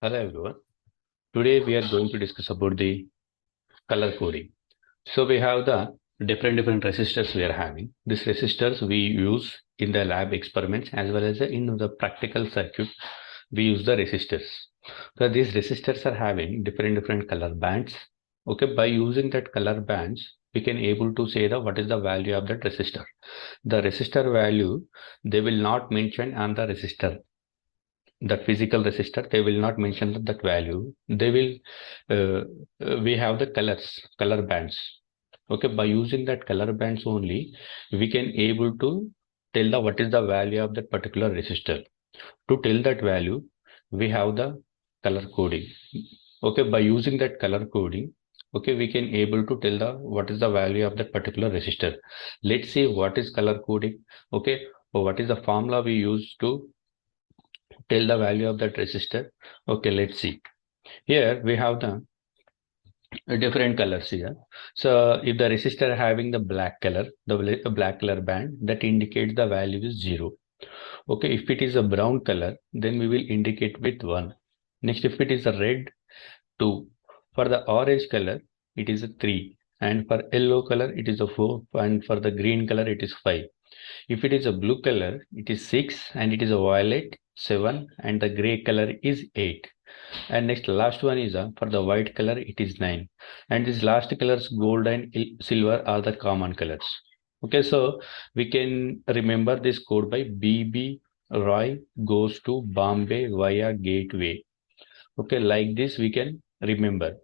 Hello everyone. Today we are going to discuss about the color coding. So we have the different resistors we are having. These resistors we use in the lab experiments as well as in the practical circuit. We use the resistors. So these resistors are having different color bands. Okay, by using that color bands, we can able to say the what is the value of that resistor. The resistor value they will not mention on the resistor, that physical resistor, they will not mention that value. They will we have the color bands. Okay, by using that color bands only we can able to tell the what is the value of that particular resistor. To tell that value we have the color coding. Okay, by using that color coding, okay, we can able to tell the what is the value of that particular resistor. Let's see what is color coding. Okay, what is the formula we use to tell the value of that resistor. Okay, let's see. Here we have the different colors here. So if the resistor having the black color, the black color band, that indicates the value is 0. Okay, if it is a brown color, then we will indicate with 1. Next, if it is a red, 2. For the orange color, it is a 3. And for yellow color, it is a 4. And for the green color, it is 5. If it is a blue color, it is 6, and it is a violet, 7, and the gray color is 8. And next last one is for the white color, it is 9. And these last colors, gold and silver, are the common colors. Okay, so we can remember this code by BB Roy goes to Bombay via Gateway. Okay, like this we can remember.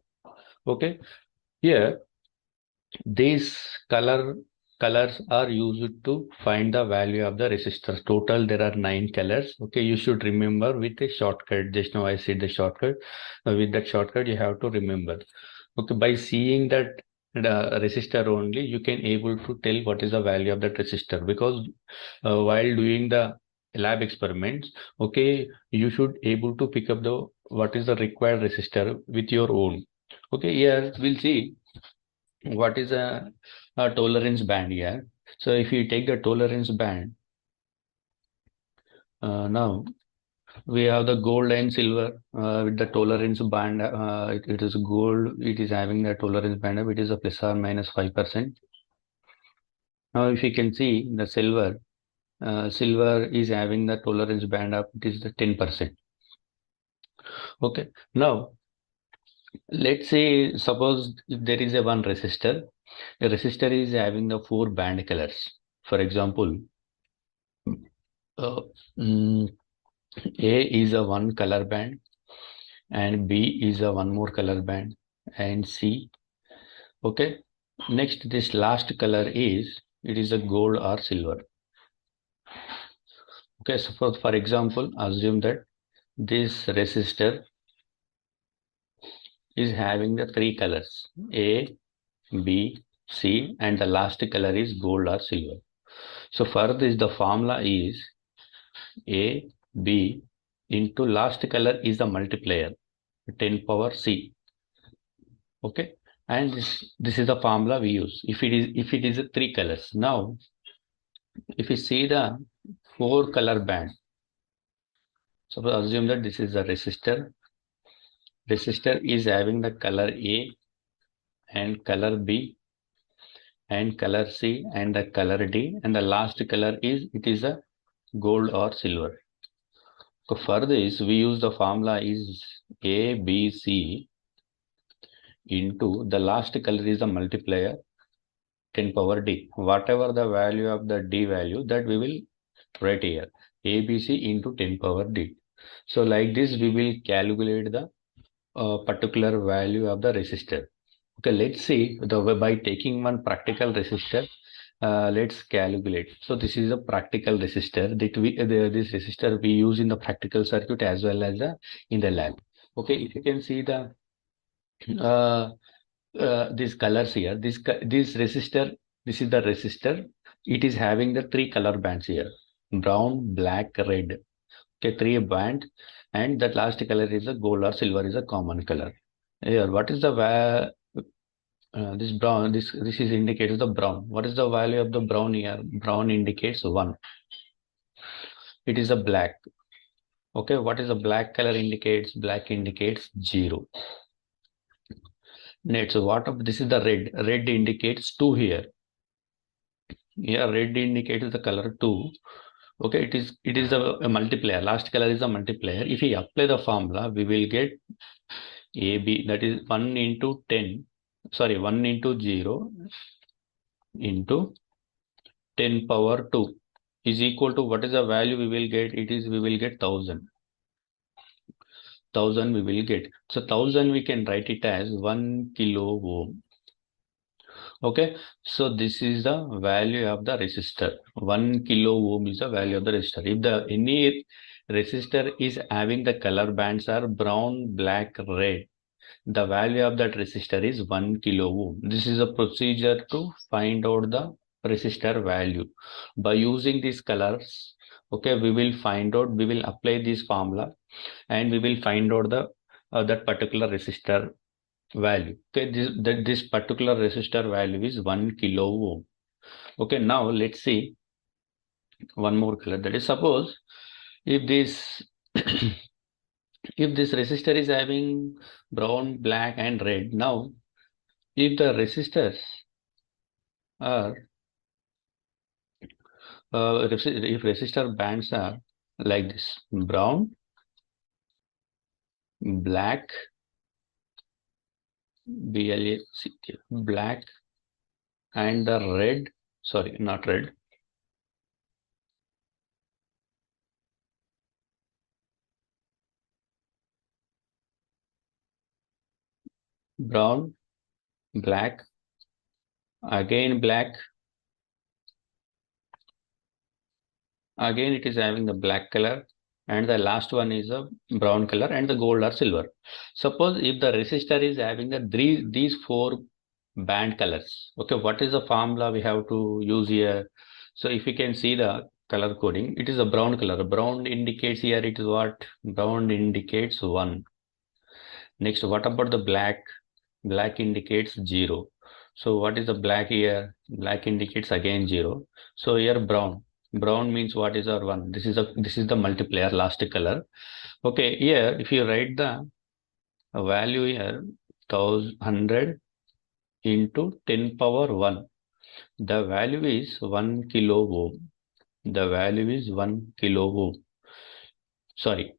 Okay, here these colors are used to find the value of the resistors. Total there are 9 colors. Okay, you should remember with a shortcut. Just now I said the shortcut. With that shortcut you have to remember. Okay, by seeing that the resistor only you can able to tell what is the value of that resistor, because while doing the lab experiments, okay, you should able to pick up the what is the required resistor with your own. Okay, here we'll see what is a tolerance band here. So if you take the tolerance band, now we have the gold and silver with the tolerance band. It is gold, it is having the tolerance band up, it is a plus or minus 5%. Now if you can see the silver is having the tolerance band up, it is the 10%. Okay, now let's say suppose if there is a one resistor, a resistor is having the 4 band colors. For example, uh, mm, A is a one color band, and B is a one more color band, and C. Okay. Next, this last color is, it is a gold or silver. Okay. So for example, assume that this resistor is having the 3 colors A, B, C, and the last color is gold or silver. So for this, the formula is A, B into last color is the multiplier 10 power C. Okay, and this is the formula we use if it is a 3 colors. Now if you see the 4 color band, suppose assume that this is a resistor is having the color A and color B and color C and the color D, and the last color is it is a gold or silver. So for this we use the formula is A, B, C into the last color is the multiplier 10 power D. Whatever the value of the D value, that we will write here, ABC into 10 power D. So like this we will calculate the particular value of the resistor. Okay, let's see by taking one practical resistor. Let's calculate. So this is a practical resistor that this resistor we use in the practical circuit as well as in the lab. Okay, if you can see the uh, these colors here, this resistor, this is the resistor. It is having the 3 color bands here: brown, black, red. Okay, 3 band, and that last color is a gold or silver is a common color. Here, what is the this brown? This is indicates the brown. What is the value of the brown here? Brown indicates 1. It is a black. Okay, what is the black color indicates? Black indicates 0. Next, this is the red. Red indicates 2 here. Here red indicates the color 2. Okay, it is a multiplier. Last color is a multiplier. If we apply the formula, we will get AB, that is 1 into 10. Sorry, 1 into 0 into 10 power 2 is equal to, what is the value we will get? We will get 1000. 1000 we will get. So 1000 we can write it as 1 kilo ohm. Okay, so this is the value of the resistor. 1 kilo ohm is the value of the resistor. If the any resistor is having the color bands are brown, black, red, the value of that resistor is 1 kilo ohm. This is a procedure to find out the resistor value. By using these colors, okay, we will apply this formula and we will find out the that particular resistor value. Okay, this particular resistor value is 1 kilo ohm. Okay, now let's see one more color. That is, suppose if this if this resistor is having brown, black and red. Now if the resistors are if resistor bands are like this: brown, black, black, and the red, sorry, not red, brown, black, again black, again it is having the black color, and the last one is a brown color and the gold or silver. Suppose if the resistor is having these four band colors, okay, what is the formula we have to use here? So if you can see the color coding, it is a brown color. Brown indicates here, it is what? Brown indicates 1. Next, what about the black? Black indicates 0. So what is the black here? Black indicates again 0. So here brown. Brown means what is our 1? This is the multiplier, last color. Okay, here if you write the value here, 100 into 10 power 1, the value is 1 kilo ohm. The value is 1 kilo ohm. Sorry,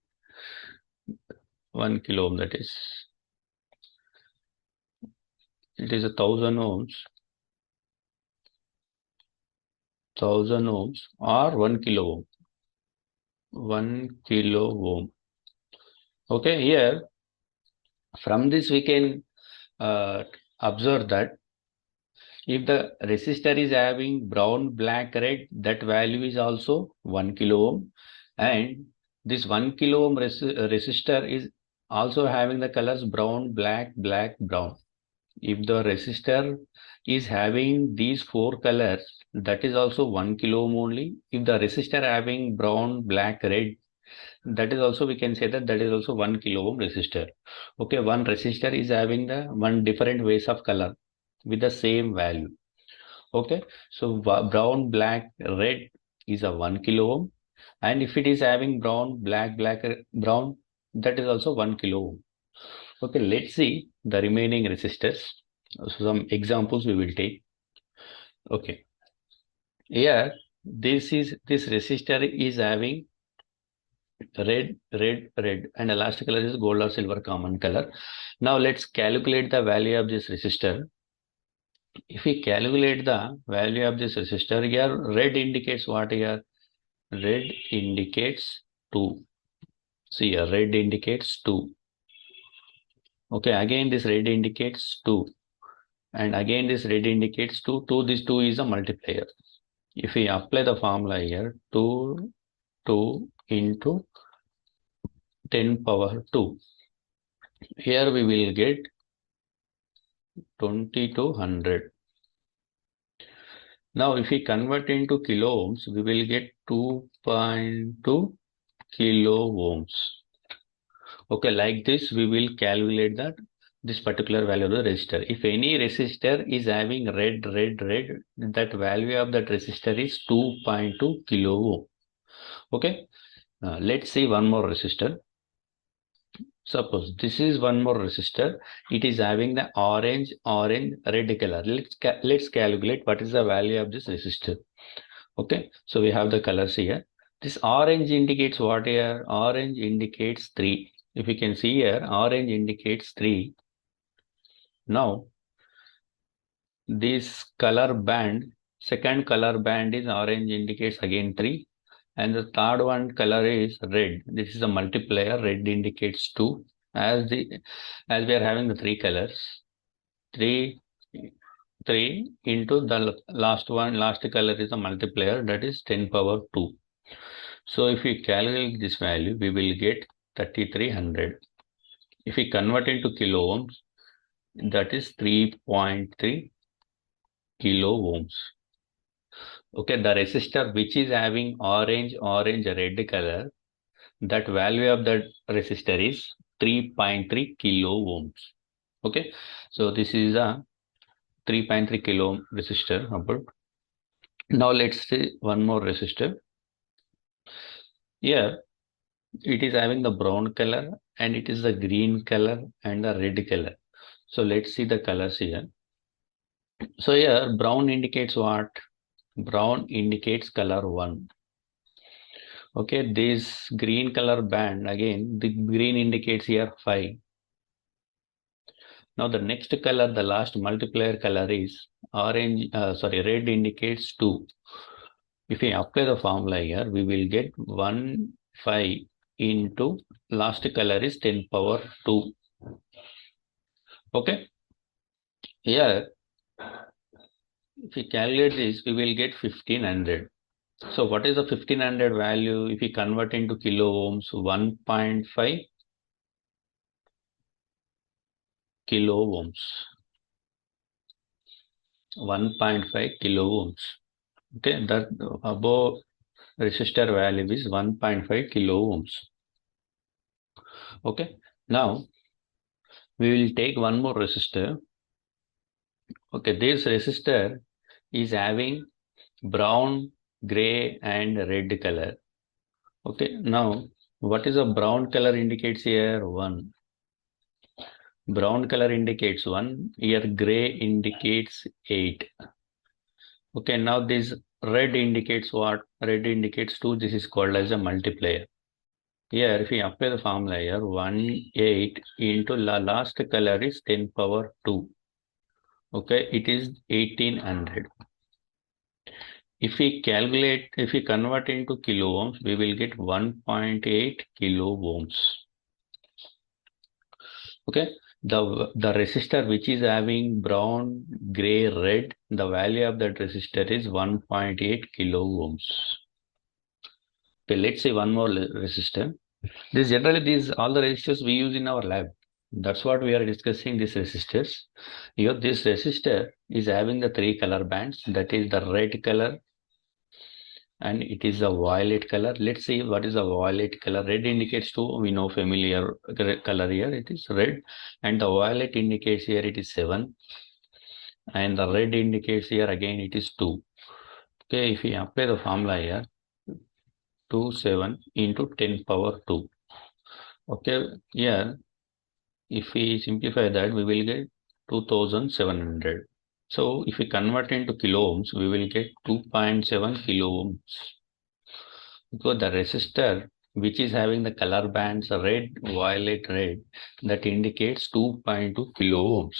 1 kilo ohm, that is, it is 1000 ohms. 1000 ohms or 1 kilo ohm. 1 kilo ohm. Okay, here from this we can observe that if the resistor is having brown, black, red, that value is also 1 kilo ohm, and this 1 kilo ohm resistor is also having the colors brown, black, black, brown. If the resistor is having these four colors, that is also 1 kilo ohm only. If the resistor having brown, black, red, that is also, we can say that is also 1 kilo ohm resistor. Okay, one resistor is having the one different ways of color with the same value. Okay, so brown, black, red is a 1 kilo ohm, and if it is having brown, black, brown, that is also 1 kilo ohm. Okay, let's see the remaining resistors. So some examples we will take. Okay, here this resistor is having red, and the last color is gold or silver, common color. Now let's calculate the value of this resistor. If we calculate the value of this resistor, here red indicates what? Here red indicates 2. See here, red indicates 2. Okay, again this red indicates 2, and again this red indicates 2. This 2 is a multiplier. If we apply the formula here, 2 into 10 power 2, here we will get 20 to 100. Now if we convert into kilo ohms, we will get 2.2 kilo ohms. Okay, like this we will calculate this particular value of the resistor. If any resistor is having red, that value of that resistor is 2.2 kilo ohm. Okay, Let's see one more resistor. Suppose this is one more resistor. It is having the orange red color. Let's calculate what is the value of this resistor. Okay, so we have the colors here. This orange indicates what here? Orange indicates 3. If you can see here, orange indicates 3. Now this color band, second color band is orange, indicates again 3, and the third one color is red. This is a multiplier. Red indicates 2. As we are having the 3 colors, 3 into the last color is a multiplier, that is 10 power 2. So if we calculate this value, we will get 3300. If we convert into kilo ohms, that is 3.3 kilo ohms. Okay, the resistor which is having orange red color, that value of that resistor is 3.3 kilo ohms. Okay, so this is a 3.3 kilo ohm resistor about. Now let's see one more resistor. Here it is having the brown color and it is the green color and the red color. So let's see the colors here. So here brown indicates what? Brown indicates color 1. Okay, this green color band, again the green indicates here 5. Now the next color, the last multiplier color is red indicates 2. If we apply the formula here, we will get 5 into last color is 10 power 2. Okay, here if we calculate this, we will get 1500. So what is the 1500 value? If we convert into kilo ohms, 1.5 kilo ohms. 1.5 kilo ohms. Okay, that above resistor value is 1.5 kilo ohms. Okay, now we will take one more resistor. Okay, this resistor is having brown, gray and red color. Okay, now what is a brown color indicates here? 1. Brown color indicates 1. Here gray indicates 8. Okay, now this red indicates what? Red indicates 2. This is called as a multiplier. Here if we apply the formula here, 8 into the last color is 10 power 2. Okay, it is 1800. If we convert into kilo ohms, we will get 1.8 kilo ohms. Okay, the resistor which is having brown, gray, red, the value of that resistor is 1.8 kilo ohms. Okay, let's see one more resistor. These all the resistors we use in our lab. That's what we are discussing, these resistors. Here this resistor is having the 3 color bands, that is the red color and it is a violet color. Let's see what is a violet color. Red indicates 2. We know familiar color here, it is red, and the violet indicates here it is 7, and the red indicates here again it is 2. Okay, if we apply the formula here, 7 into 10 power 2. Okay, here if we simplify that, we will get 2700. So if we convert into kilo ohms, we will get 2.7 kilo ohms. Because the resistor which is having the color bands red, violet, red, that indicates 2.2 kilo ohms.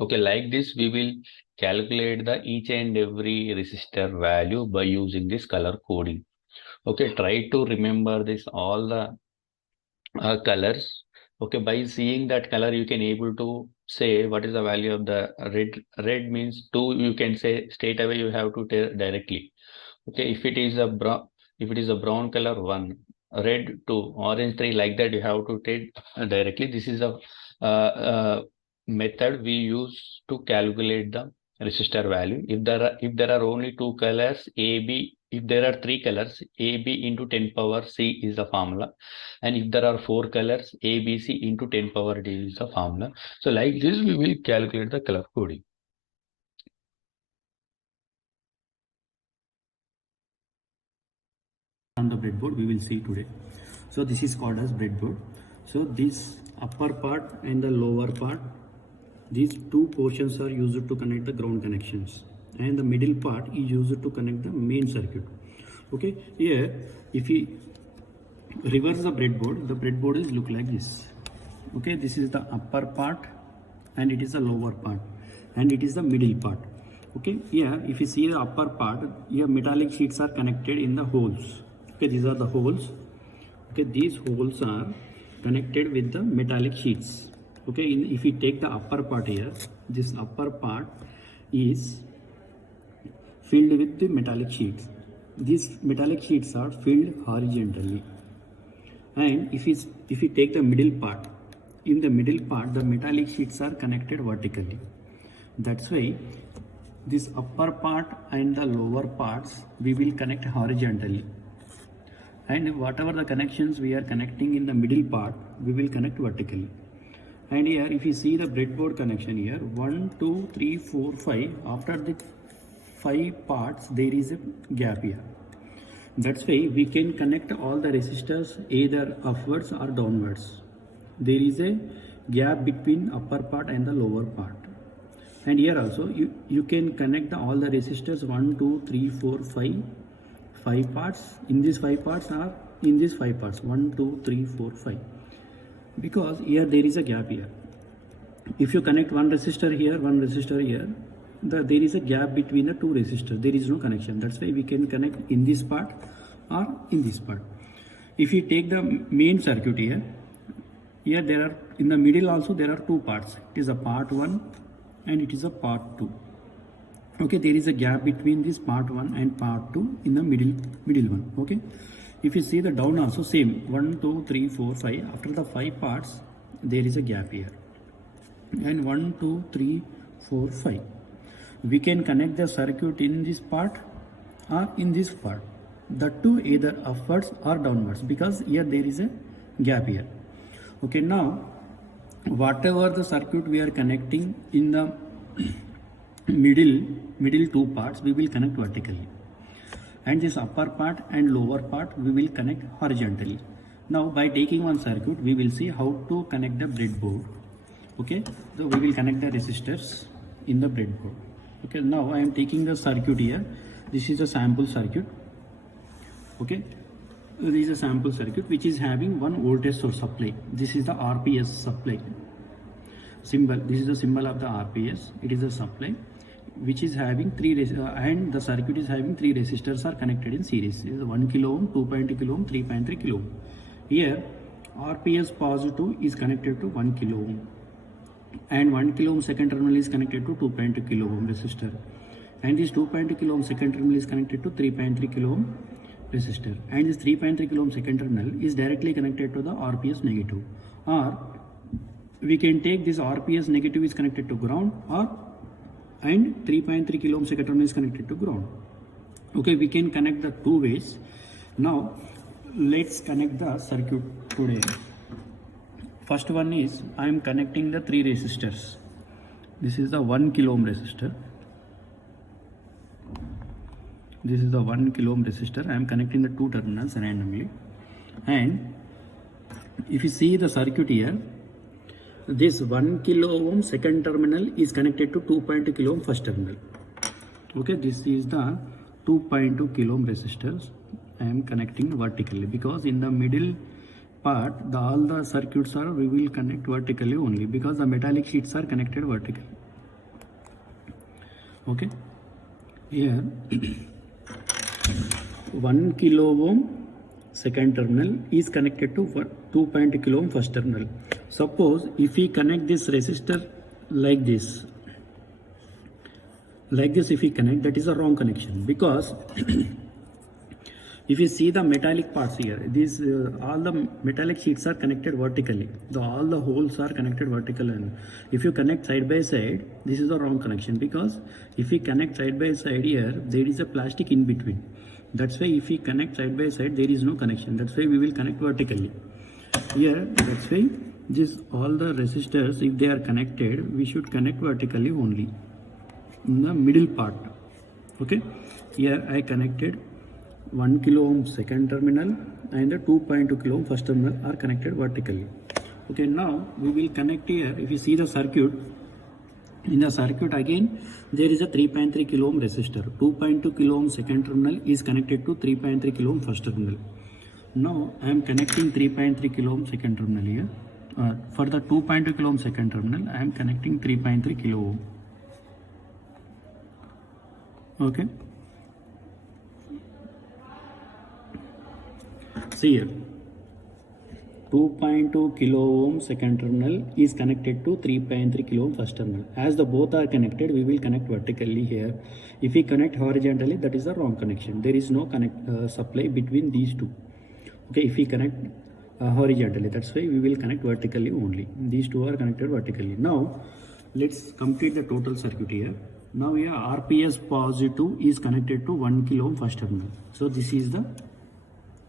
Okay, like this we will calculate the each and every resistor value by using this color coding. Okay, try to remember this all the colors. Okay, by seeing that color you can able to say what is the value of the red means 2, you can say straight away, you have to tell directly. Okay, if it is a brown color 1, red 2, orange 3, like that you have to take directly. This is a method we use to calculate the resistor value. If there are only 2 colors A, B, if there are 3 colors, A, B into 10 power C is the formula, and if there are 4 colors, A, B, C into 10 power D is the formula. So like this we will calculate the color coding. on the breadboard we will see today. So this is called as breadboard. So this upper part and the lower part, these two portions are used to connect the ground connections, and the middle part is used to connect the main circuit. Okay, here if we reverse the breadboard is look like this. Okay, this is the upper part and it is the lower part and it is the middle part. Okay, here if you see the upper part, here metallic sheets are connected in the holes. Okay, these are the holes. Okay, these holes are connected with the metallic sheets. Okay, if we take the upper part here, this upper part is filled with the metallic sheets. These metallic sheets are filled horizontally. And if we take the middle part, in the middle part the metallic sheets are connected vertically. That's why this upper part and the lower parts we will connect horizontally, and whatever the connections we are connecting in the middle part we will connect vertically. And here if you see the breadboard connection here, 1 2 3 4 5, after the 5 parts there is a gap here. That's why we can connect all the resistors either upwards or downwards. There is a gap between upper part and the lower part. And here also you can connect all the resistors 1 2 3 4 5 parts in these 5 parts or in these 5 parts 1 2 3 4 5, because here there is a gap here. If you connect one resistor here, there is a gap between the two resistors. There is no connection. That's why we can connect in this part or in this part. If you take the main circuit here there are in the middle also there are two parts. It is a part 1 and it is a part 2. Okay, there is a gap between this part 1 and part 2 in the middle one. Okay, if you see the down also same, 1 2 3 4 5, after the 5 parts there is a gap here, and 1 2 3 4 5. We can connect the circuit in this part or in this part, the two either upwards or downwards, because here there is a gap here. Okay, now whatever the circuit we are connecting in the middle two parts we will connect vertically, and this upper part and lower part we will connect horizontally. Now by taking one circuit we will see how to connect the breadboard. Okay, so we will connect the resistors in the breadboard. Okay, now I am taking the circuit here. This is a sample circuit. Okay, this is a sample circuit which is having one voltage source supply. This is the RPS supply symbol. This is the symbol of the RPS. It is a supply which is having and the circuit is having 3 resistors are connected in series. This is 1 kilo ohm, 2.2 kilo ohm, 3.3 kilo ohm. Here RPS positive is connected to 1 kilo ohm, and 1 kilo ohm second terminal is connected to 2.2 kilo ohm resistor, and this 2.2 kilo ohm second terminal is connected to 3.3 kilo ohm resistor, and this 3.3 kilo ohm second terminal is directly connected to the RPS negative, or we can take this RPS negative is connected to ground, and 3.3 kilo ohm second terminal is connected to ground. Okay, we can connect the two ways. Now let's connect the circuit today. First one is I am connecting the 3 resistors. This is the 1 kilo ohm resistor. This is the 1 kilo ohm resistor. I am connecting the 2 terminals randomly. And if you see the circuit here, this 1 kilo ohm second terminal is connected to 2.2 kilo ohm first terminal. Okay, this is the 2.2 kilo ohm resistors. I am connecting vertically, because in the middle part all the circuits are we will connect vertically only, because the metallic sheets are connected vertically. Okay, here 1 kilo ohm second terminal is connected to 2.2 kilo ohm first terminal. Suppose if we connect this resistor like this if we connect, that is a wrong connection, because if you see the metallic parts here, these all the metallic sheets are connected vertically. All the holes are connected vertically. And if you connect side by side, this is the wrong connection, because if we connect side by side here, there is a plastic in between. That's why if we connect side by side, there is no connection. That's why we will connect vertically. Here, that's why this all the resistors, if they are connected, we should connect vertically only in the middle part. Okay, here I connected 1 kilo ohm second terminal and the 2.2 kilo ohm first terminal are connected vertically. Okay, now we will connect here. If you see the circuit, in the circuit again there is a 3.3 kilo ohm resistor. 2.2 kilo ohm second terminal is connected to 3.3 kilo ohm first terminal. Now I am connecting 3.3 kilo ohm second terminal here. For the 2.2 kilo ohm second terminal, I am connecting 3.3 kilo ohm. Okay. See here. 2.2 kilo ohm second terminal is connected to 3.3 kilo ohm first terminal. As the both are connected, we will connect vertically here. If we connect horizontally, that is the wrong connection. There is no supply between these two. Okay, if we connect horizontally, that's why we will connect vertically only. These two are connected vertically. Now let's complete the total circuit here. Now here RPS positive is connected to 1 kilo ohm first terminal. So this is the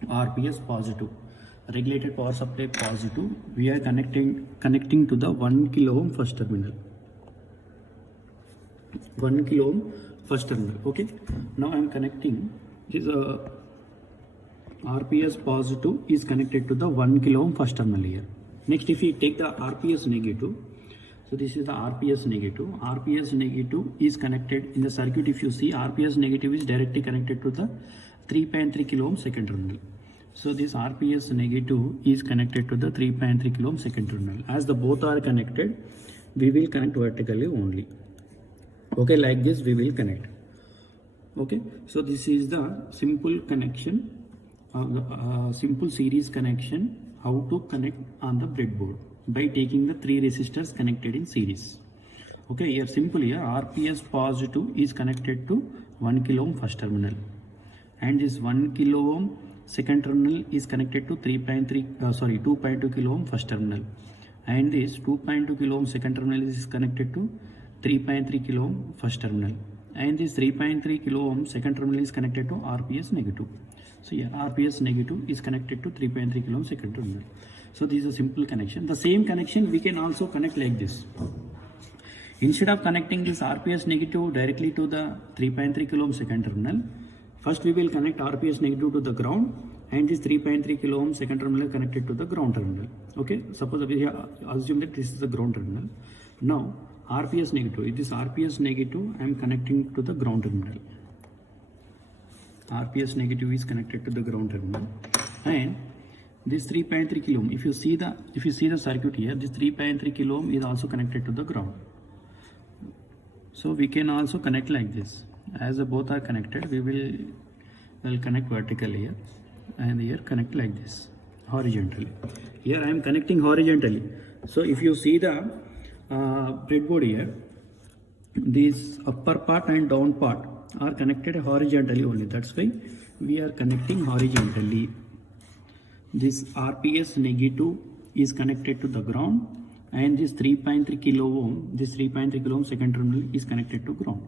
RPS positive, regulated power supply positive. We are connecting to the 1 kilo ohm first terminal. 1 kilo ohm first terminal. Okay, now I am connecting this RPS positive is connected to the 1 kilo ohm first terminal here. Next, if we take the RPS negative, so this is the RPS negative. RPS negative is connected in the circuit. If you see, RPS negative is directly connected to the 3.3 kilo ohm second terminal. So this RPS negative is connected to the 3.3 kilo ohm second terminal. As the both are connected, we will connect vertically only. Okay, like this we will connect. Okay, so this is the simple connection, simple series connection, how to connect on the breadboard by taking the three resistors connected in series. Okay, here simple here RPS positive is connected to 1 kilo ohm first terminal, and this 1 kilo ohm second terminal is connected to 2.2 kilo ohm first terminal, and this 2.2 kilo ohm second terminal is connected to 3.3 kilo ohm first terminal, and this 3.3 kilo ohm second terminal is connected to RPS negative. So here RPS negative is connected to 3.3 kilo ohm second terminal. So this is a simple connection. The same connection we can also connect like this. Instead of connecting this RPS negative directly to the 3.3 kilo ohm second terminal, first we will connect RPS negative to the ground, and this 3.3 kilo ohm second terminal connected to the ground terminal. Okay, suppose we assume that this is the ground terminal. Now RPS negative, it is RPS negative, I am connecting to the ground terminal. RPS negative is connected to the ground terminal, and this 3.3 kilo ohm, if you see the circuit here, this 3.3 kilo ohm is also connected to the ground. So we can also connect like this. As the both are connected, we will connect vertically here, and here connect like this horizontally. Here I am connecting horizontally. So if you see the breadboard here, this upper part and down part are connected horizontally only. That's why we are connecting horizontally. This RPS negative is connected to the ground, and this 3.3 kilo ohm second terminal is connected to ground.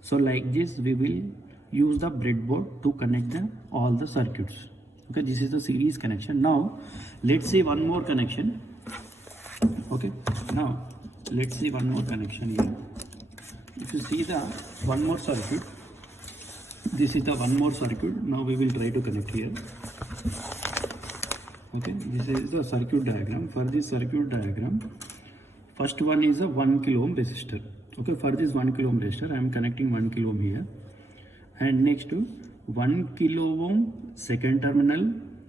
So like this we will use the breadboard to connect all the circuits. Okay, this is the series connection. Now let's see one more connection. Okay, now let's see one more connection here. If you see the one more circuit, this is the one more circuit. Now we will try to connect here. Okay, this is the circuit diagram. For this circuit diagram, first one is a 1 kilo ohm resistor. Okay, for this 1 kilo ohm resistor, I am connecting 1 kilo ohm here, and next to 1 kilo ohm second terminal,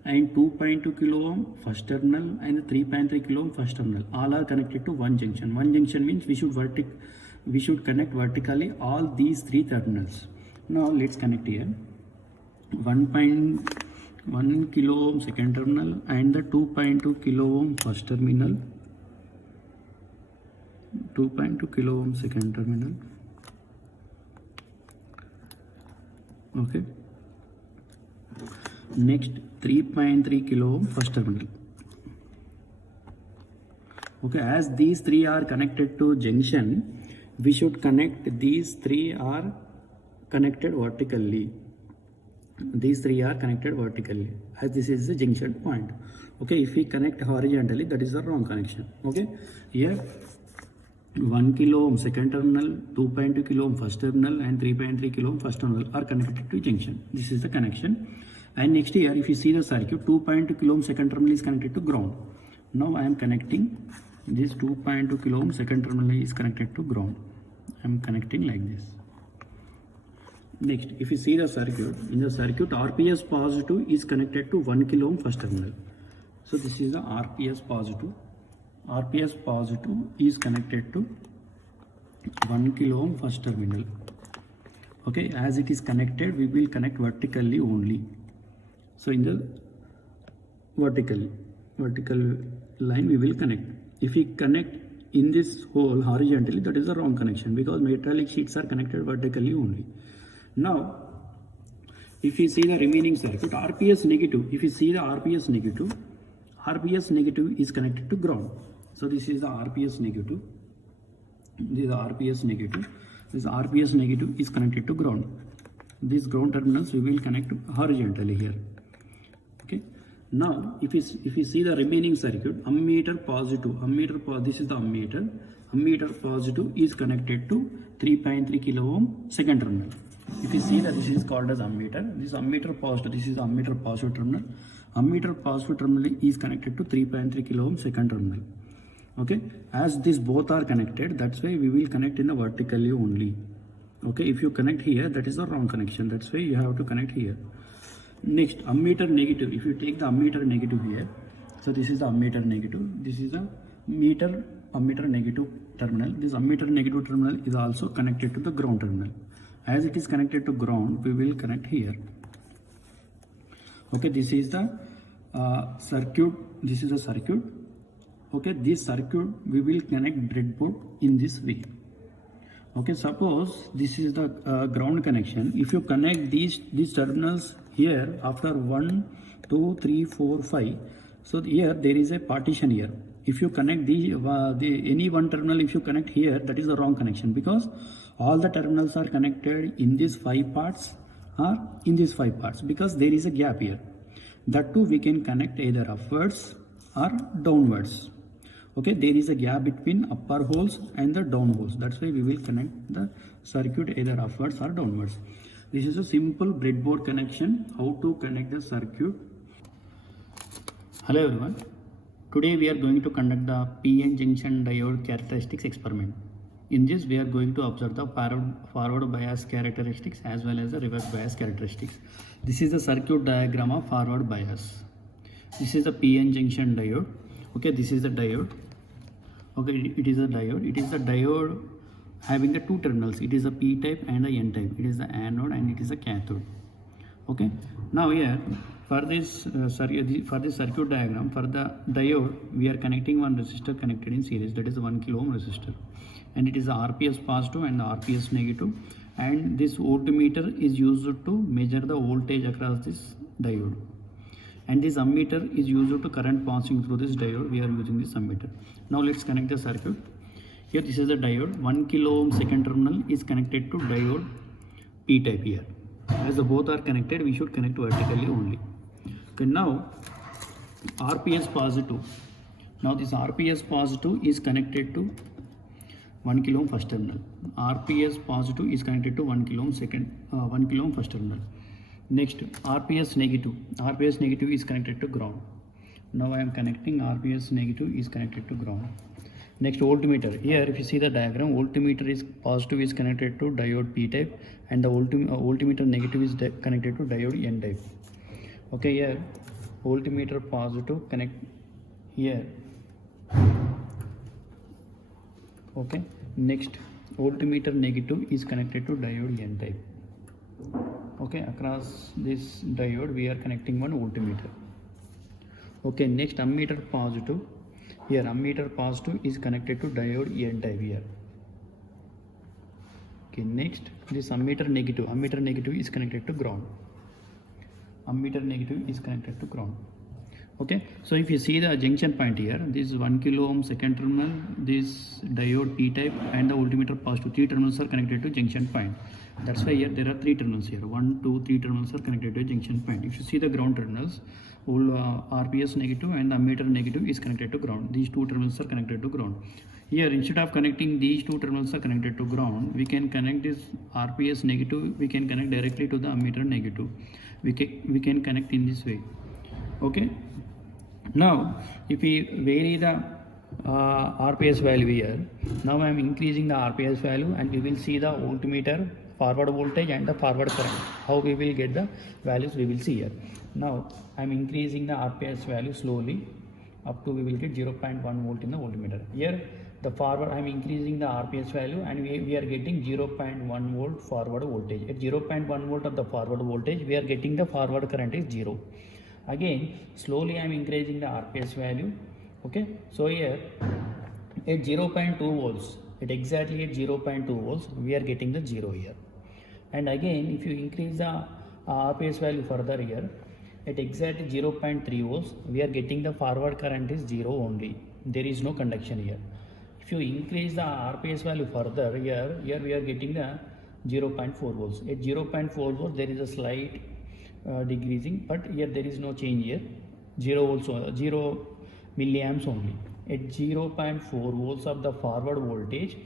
and 2.2 kilo ohm first terminal, and 3.3 kilo ohm first terminal, all are connected to one junction. One junction means we should connect vertically all these three terminals. Now let's connect here. 1 kilo ohm second terminal and the 2.2 kilo ohm first terminal. 2.2 kilo ohm second terminal. Okay. Next 3.3 kilo ohm first terminal. Okay, as these three are connected to junction, we should connect these three are connected vertically. These three are connected vertically, as this is the junction point. Okay, if we connect horizontally, that is the wrong connection. Okay, here 1 kilo ohm second terminal, 2.2 kilo ohm first terminal and 3.3 kilo ohm first terminal are connected to junction. This is the connection. And next here, if you see the circuit, 2.2 kilo ohm second terminal is connected to ground. Now I am connecting this 2.2 kilo ohm second terminal is connected to ground. I am connecting like this. Next, if you see the circuit, in the circuit RPS positive is connected to 1 kilo ohm first terminal. So this is the RPS positive. RPS positive is connected to 1 kilo ohm first terminal. Okay, as it is connected, we will connect vertically only. So in the vertical line we will connect. If we connect in this hole horizontally, that is the wrong connection, because metallic sheets are connected vertically only. Now if you see the remaining circuit, RPS negative, if you see the RPS negative is connected to ground. So this is the RPS negative, this is the RPS negative, this RPS negative is connected to ground. These ground terminals we will connect horizontally here. Okay, now if you see the remaining circuit, ammeter positive, this is the ammeter positive is connected to 3.3 kilo ohm second terminal. If you see that this is called as ammeter, this ammeter positive, this is the ammeter positive terminal. Ammeter positive terminal is connected to 3.3 kilo ohm second terminal. Okay, as these both are connected, that's why we will connect in the vertically only. Okay, if you connect here, that is the wrong connection, that's why you have to connect here. Next, ammeter negative, if you take the ammeter negative here, so this is the ammeter negative, this is the ammeter negative terminal. This ammeter negative terminal is also connected to the ground terminal. As it is connected to ground, we will connect here. Okay, this is the circuit, this is the circuit. Okay, this circuit we will connect breadboard in this way. Okay, suppose this is the ground connection. If you connect these terminals here after 1, 2, 3, 4, 5, so here there is a partition here. If you connect any one terminal, if you connect here, that is the wrong connection, because all the terminals are connected in these 5 parts or in these 5 parts, because there is a gap here. That too we can connect either upwards or downwards. Okay, there is a gap between upper holes and the down holes. That's why we will connect the circuit either upwards or downwards. This is a simple breadboard connection, how to connect the circuit. Hello everyone. Today we are going to conduct the PN junction diode characteristics experiment. In this we are going to observe the forward bias characteristics as well as the reverse bias characteristics. This is the circuit diagram of forward bias. This is the PN junction diode. Okay, this is the diode. Okay, it is a diode. It is the diode having the 2 terminals. It is a P type and a N type. It is the anode and it is a cathode. Okay, now here for this circuit diagram, for the diode we are connecting one resistor connected in series, that is 1 kilo ohm resistor, and it is the RPS positive and the RPS negative, and this voltmeter is used to measure the voltage across this diode, and this ammeter is used to current passing through this diode. We are using this ammeter. Now let's connect the circuit. Here this is the diode. 1 kilo ohm second terminal is connected to diode P type here. As the both are connected, we should connect vertically only. Okay, now RPS positive. Now this RPS positive is connected to 1 kilo ohm first terminal. RPS positive is connected to 1 kilo ohm 1 kilo ohm first terminal. Next, RPS negative. RPS negative is connected to ground. Now I am connecting RPS negative is connected to ground. Next, voltmeter. Here if you see the diagram, voltmeter is positive is connected to diode P type and the voltmeter negative is connected to diode N type. Okay, here voltmeter positive connect here. Okay, next voltmeter negative is connected to diode N type. Okay, across this diode we are connecting one voltmeter. Okay, next ammeter positive. Here ammeter positive is connected to diode N type here. Okay, next this ammeter negative is connected to ground. Ammeter negative is connected to ground. Okay, so if you see the junction point here, this is 1 kilo ohm second terminal, this diode P type and the voltmeter positive, 3 terminals are connected to junction point. That's why here there are 3 terminals here. 1, 2, 3 terminals are connected to a junction point. If you see the ground terminals, RPS negative and the ammeter negative is connected to ground. These two terminals are connected to ground. Here, instead of connecting these two terminals are connected to ground, we can connect this RPS negative, we can connect directly to the ammeter negative. We can connect in this way. Okay. Now, if we vary the RPS value here, now I am increasing the RPS value and we will see the voltmeter forward voltage and the forward current. How we will get the values we will see here. Now I am increasing the RPS value slowly up to we will get 0.1 volt in the voltmeter. Here the forward I am increasing the RPS value and we are getting 0.1 volt forward voltage. At 0.1 volt of the forward voltage we are getting the forward current is 0. Again slowly I am increasing the RPS value. Okay, so here at 0.2 volts, at exactly at 0.2 volts we are getting the 0 here. And again if you increase the RPS value further here, at exactly 0.3 volts we are getting the forward current is 0 only. There is no conduction here. If you increase the RPS value further here we are getting the 0.4 volts. At 0.4 volts there is a slight decreasing, but here there is no change here. 0 volts, 0 milliamps only. At 0.4 volts of the forward voltage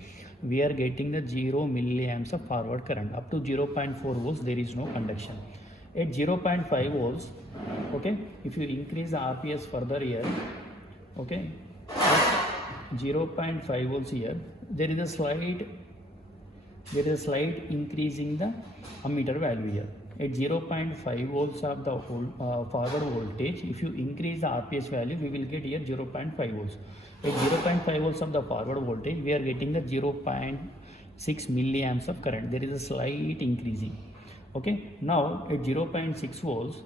we are getting the 0 milliamps of forward current. Up to 0.4 volts there is no conduction. At 0.5 volts, okay, if you increase the RPS further here, okay, at 0.5 volts here there is a slight increasing the ammeter value here. At 0.5 volts of the forward voltage, if you increase the RPS value we will get here 0.5 volts. At 0.5 volts of the forward voltage we are getting the 0.6 milliamps of current. There is a slight increasing. Okay, now at 0.6 volts,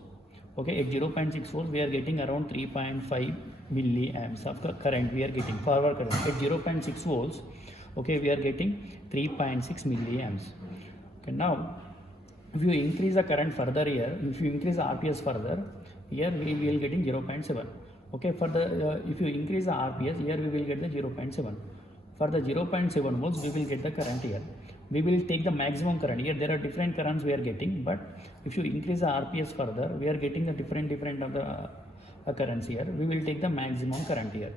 okay, at 0.6 volts we are getting around 3.5 milliamps of current we are getting forward current. At 0.6 volts, okay, we are getting 3.6 milliamps. Okay, now if you increase the current further here, if you increase the RPS further, here we will getting 0.7. Okay, for the if you increase the RPS, here we will get the 0.7. For the 0.7 volts, we will get the current here. We will take the maximum current. Here there are different currents we are getting, but if you increase the RPS further, we are getting the different of the currents here. We will take the maximum current here.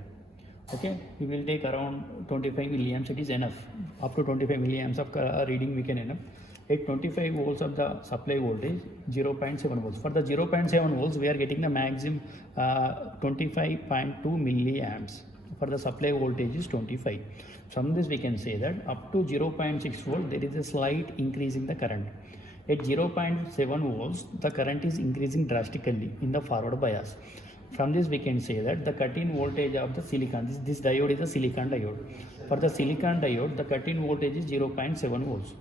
Okay, we will take around 25 milliamps. It is enough. Up to 25 milliamps of reading we can enough. At 25 volts of the supply voltage, 0.7 volts. For the 0.7 volts, we are getting the maximum 25.2 milliamps. For the supply voltage is 25. From this we can say that up to 0.6 volt there is a slight increase in the current. At 0.7 volts, the current is increasing drastically in the forward bias. From this we can say that the cut-in voltage of the silicon, this diode is a silicon diode. For the silicon diode, the cut-in voltage is 0.7 volts.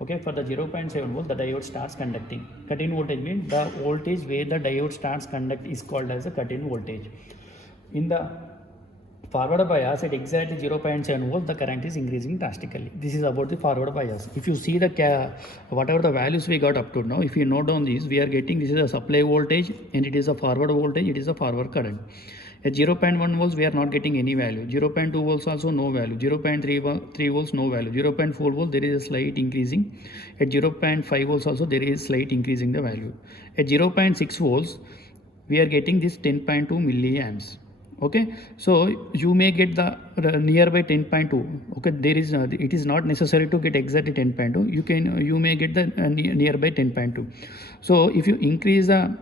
Okay, for the 0.7 volt the diode starts conducting. Cut-in voltage means the voltage where the diode starts conduct is called as a cut-in voltage. In the forward bias at exactly 0.7 volt the current is increasing drastically. This is about the forward bias. If you see the whatever the values we got up to now, if you note down this, we are getting this is a supply voltage and it is a forward voltage, it is a forward current. At 0.1 volts we are not getting any value. 0.2 volts also no value. 0.3 volts no value. 0.4 volts there is a slight increasing. At 0.5 volts also there is slight increasing the value. At 0.6 volts we are getting this 10.2 milliamps. Okay, so you may get the nearby 10.2. okay, there is it is not necessary to get exactly 10.2. You may get the nearby 10.2. so if you increase the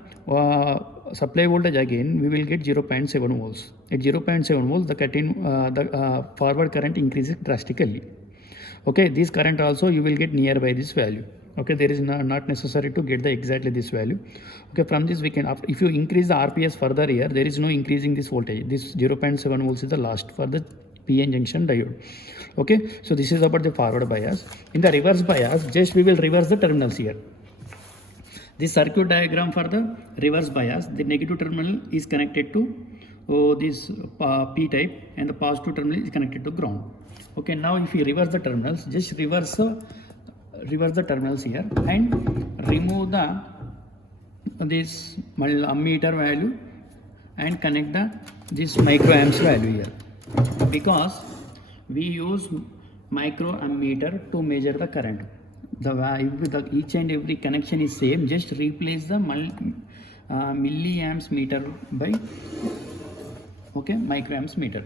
supply voltage again we will get 0.7 volts. At 0.7 volts the the forward current increases drastically. Okay, this current also you will get nearby this value. Okay, there is not necessary to get the exactly this value. Okay, from this we can, if you increase the RPS further here, there is no increasing this voltage. This 0.7 volts is the last for the PN junction diode. Okay, so this is about the forward bias. In the reverse bias, just we will reverse the terminals here. This circuit diagram for the reverse bias, the negative terminal is connected to this P type and the positive terminal is connected to ground. Okay, now if you reverse the terminals, just reverse the terminals here and remove this ammeter value and connect this microamps value here, because we use microammeter to measure the current. If each and every connection is same, just replace the milliamps meter by microamps meter,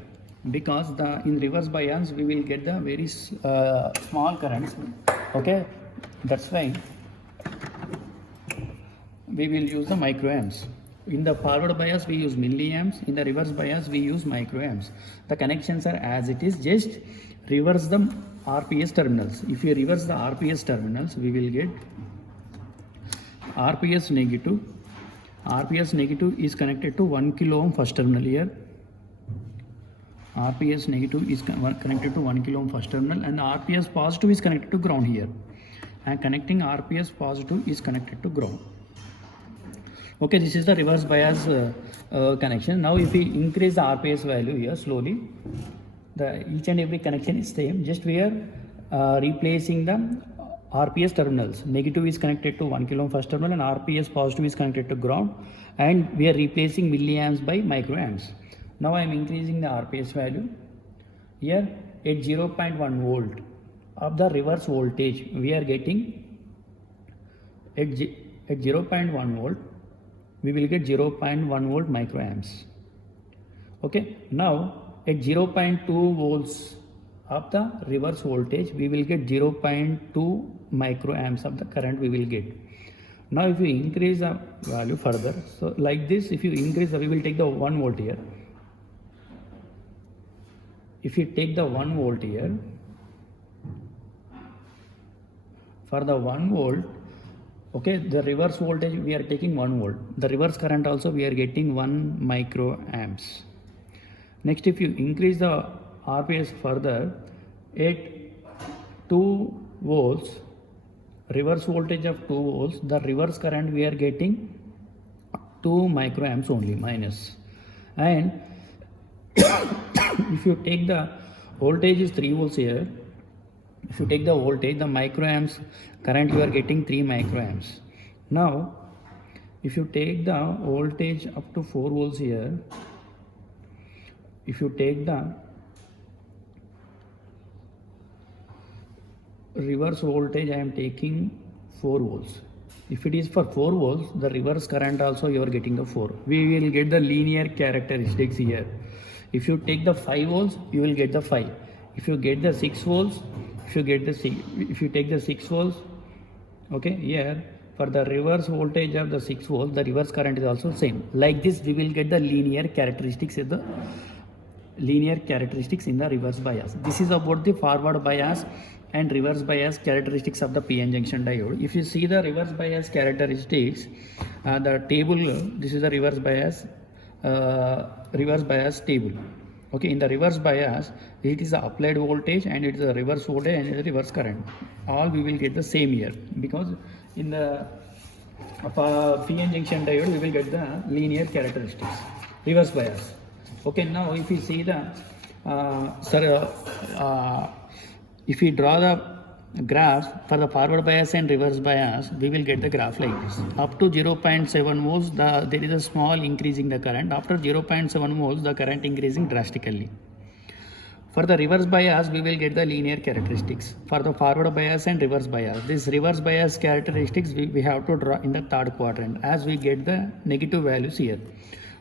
because in reverse bias we will get the very small currents. That's why we will use the microamps. In the forward bias we use milliamps, in the reverse bias we use microamps. The connections are as it is, just reverse the RPS terminals. If you reverse the RPS terminals, we will get RPS negative. RPS negative is connected to 1 kilo ohm first terminal here. RPS negative is connected to 1 kilo ohm first terminal, and the RPS positive is connected to ground here. And connecting RPS positive is connected to ground. Okay, this is the reverse bias connection. Now if we increase the RPS value here slowly, each and every connection is same, just we are replacing the RPS terminals. Negative is connected to 1 kilo ohm first terminal and RPS positive is connected to ground, and we are replacing milliamps by microamps. Now I am increasing the RPS value here at 0.1 volt of the reverse voltage. We are getting at 0.1 volt, we will get 0.1 volt microamps. Okay, now at 0.2 volts of the reverse voltage, we will get 0.2 microamps of the current we will get. Now if you increase the value further, so like this, if you increase we will take the 1 volt here. If you take the 1 volt here, for the 1 volt, okay, the reverse voltage we are taking 1 volt. The reverse current also we are getting 1 microamps. Next, if you increase the RPS further at 2 volts, reverse voltage of 2 volts, the reverse current we are getting 2 microamps only minus. And if you take the voltage is 3 volts here, if you take the voltage, the microamps current you are getting 3 microamps. Now if you take the voltage up to 4 volts here, if you take the reverse voltage, I am taking 4 volts. If it is for 4 volts, the reverse current also you are getting the 4. We will get the linear characteristics here. If you take the 5 volts, you will get the 5. If you get the 6 volts, if you take the 6 volts, okay, here for the reverse voltage of the 6 volts, the reverse current is also same. Like this, we will get the linear characteristics in the reverse bias. This is about the forward bias and reverse bias characteristics of the PN junction diode. If you see the reverse bias characteristics, the table, this is the reverse bias table. Okay, in the reverse bias, it is the applied voltage and it is the reverse voltage and it is the reverse current. All we will get the same here, because in the PN junction diode we will get the linear characteristics, reverse bias. Okay, now if you see the if we draw the graphs for the forward bias and reverse bias, we will get the graph like this. Up to 0.7 volts, there is a small increase in the current. After 0.7 volts, the current increasing drastically. For the reverse bias, we will get the linear characteristics. For the forward bias and reverse bias, this reverse bias characteristics we have to draw in the third quadrant, as we get the negative values here.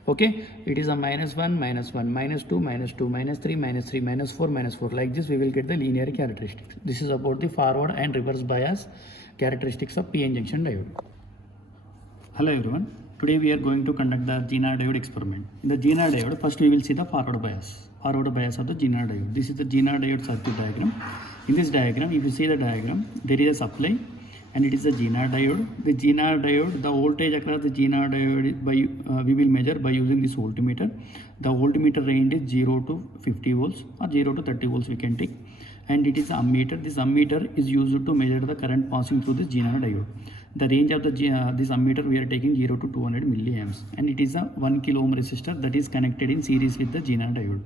Okay, it is a -1, -1, -2, -2, -3, -3, -4, -4. Like this, we will get the linear characteristics. This is about the forward and reverse bias characteristics of PN junction diode. Hello everyone. Today we are going to conduct the GNR diode experiment. In the GNR diode, first we will see the forward bias of the GNR diode. This is the GNR diode circuit diagram. In this diagram, if you see the diagram, there is a supply and it is a GNR diode. The GNR diode, the voltage across the GNR diode we will measure by using this voltmeter. The voltmeter range is 0 to 50 volts or 0 to 30 volts we can take. And it is an ammeter. This ammeter is used to measure the current passing through this GNR diode. The range of this ammeter we are taking 0 to 200 milliamps, and it is a 1 kilo ohm resistor that is connected in series with the GNR diode.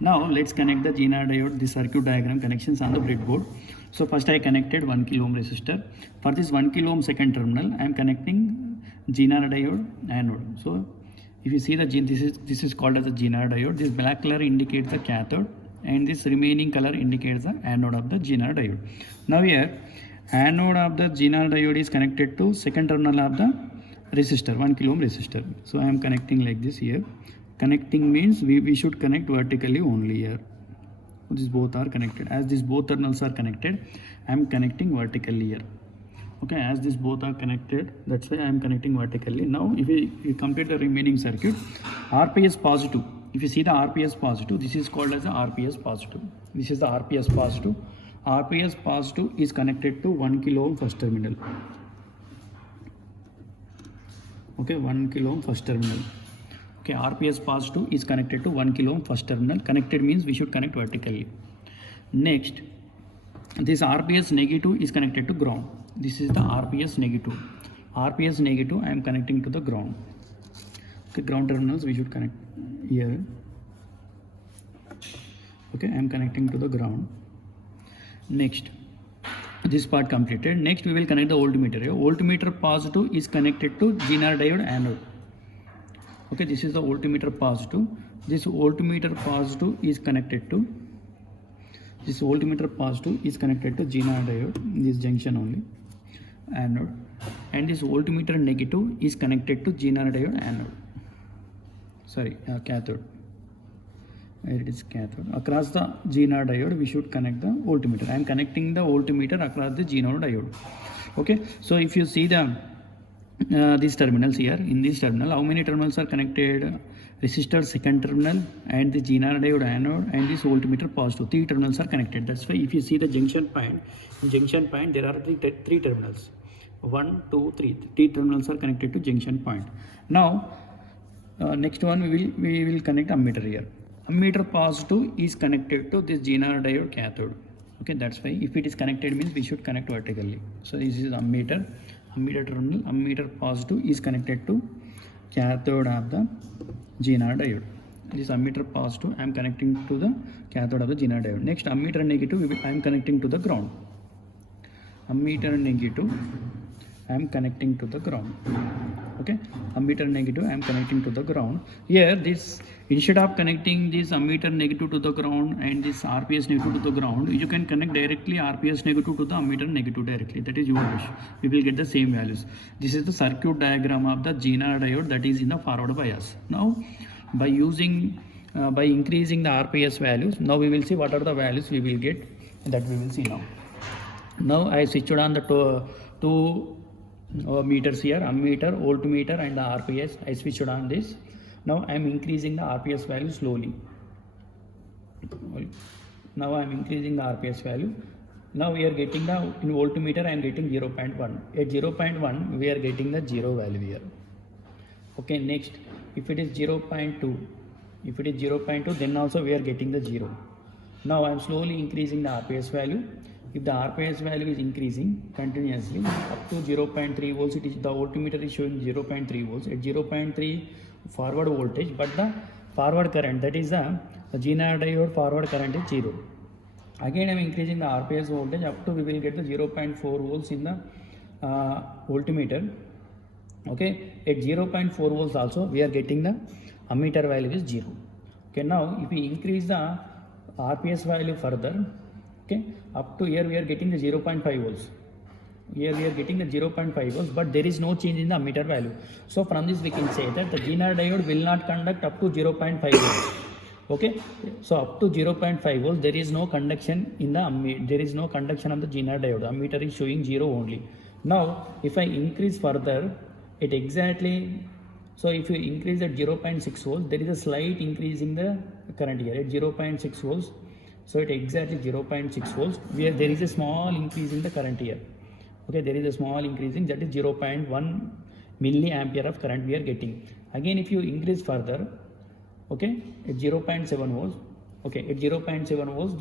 Now let's connect the GNR diode, the circuit diagram connections on the breadboard. So first I connected 1 kilo ohm resistor. For this 1 kilo ohm second terminal, I am connecting GNR diode anode. So if you see this is called as a GNR diode. This black color indicates the cathode and this remaining color indicates the anode of the GNR diode. Now here anode of the GNR diode is connected to second terminal of the resistor, 1 kilo ohm resistor. So I am connecting like this here. Connecting means we should connect vertically only here. These both are connected. As these both terminals are connected, I am connecting vertically here. Okay, as these both are connected, that's why I am connecting vertically. Now if we complete the remaining circuit, RPS positive. If you see the RPS positive, this is called as the RPS positive. This is the RPS positive. RPS positive is connected to 1 kilo ohm first terminal. Okay, 1 kilo ohm first terminal. Okay, RPS positive is connected to 1 kilo ohm first terminal. Connected means we should connect vertically. Next, this RPS negative is connected to ground. This is the RPS negative. RPS negative I am connecting to the ground. Okay, ground terminals we should connect here. Okay, I am connecting to the ground. Next, this part completed. Next we will connect the voltmeter. Voltmeter positive is connected to GNR diode anode. Okay, this is the voltmeter positive. This voltmeter positive is connected to GNR diode, this junction only, anode, and this voltmeter negative is connected to GNR diode anode. Cathode. Here it is cathode. Across the GNR diode, we should connect the voltmeter. I am connecting the voltmeter across the GNR diode. Okay, so if you see the these terminals here, in this terminal, how many terminals are connected? Resistor second terminal and the GNR diode anode and this voltmeter positive. 3 terminals are connected. That's why if you see the junction point, there are three terminals. 1, 2, 3. 3 terminals are connected to junction point. Now, next one we will connect ammeter here. Ammeter positive is connected to this GNR diode cathode. Okay, that's why if it is connected means we should connect vertically. So this is ammeter terminal. Ammeter positive is connected to cathode of the GNR diode. This ammeter positive I am connecting to the cathode of the GNR diode. Next, ammeter negative I am connecting to the ground. Ammeter negative I am connecting to the ground. Okay, ammeter negative I am connecting to the ground. Here, this instead of connecting this ammeter negative to the ground and this RPS negative to the ground, you can connect directly RPS negative to the ammeter negative directly. That is your wish. We will get the same values. This is the circuit diagram of the GNR diode that is in the forward bias. Now, by increasing the RPS values, now we will see what are the values we will get. That we will see now. Now I switched on the two meters here, ammeter, voltmeter and the RPS. I switched on this. Now I am increasing the RPS value slowly. Now I am increasing the RPS value. Now we are getting the, in voltmeter I am getting 0.1. At 0.1 we are getting the 0 value here. Okay, next, if it is 0.2, then also we are getting the 0. Now I am slowly increasing the RPS value. If the RPS value is increasing continuously up to 0.3 volts, the voltmeter is showing 0.3 volts. At 0.3 forward voltage, but the forward current, that is the GNR diode forward current is 0. Again I am increasing the RPS voltage up to we will get the 0.4 volts in the voltmeter. Okay, at 0.4 volts also we are getting the ammeter value is 0. Okay, now if we increase the RPS value further, okay, up to here we are getting the 0.5 volts. Here we are getting the 0.5 volts, but there is no change in the ammeter value. So from this we can say that the GNR diode will not conduct up to 0.5 volts. Okay, so up to 0.5 volts there is no conduction in the there is no conduction of the GNR diode. Ammeter is showing 0 only. Now if I increase further, it exactly, so if you increase at 0.6 volts, there is a slight increase in the current here at 0.6 volts. So at exactly 0.6 volts, where there is a small increase in the current here. Okay, there is a small increasing, that is 0.1 milliampere of current we are getting. Again, if you increase further, okay, at 0.7 volts, okay, at 0.7 volts,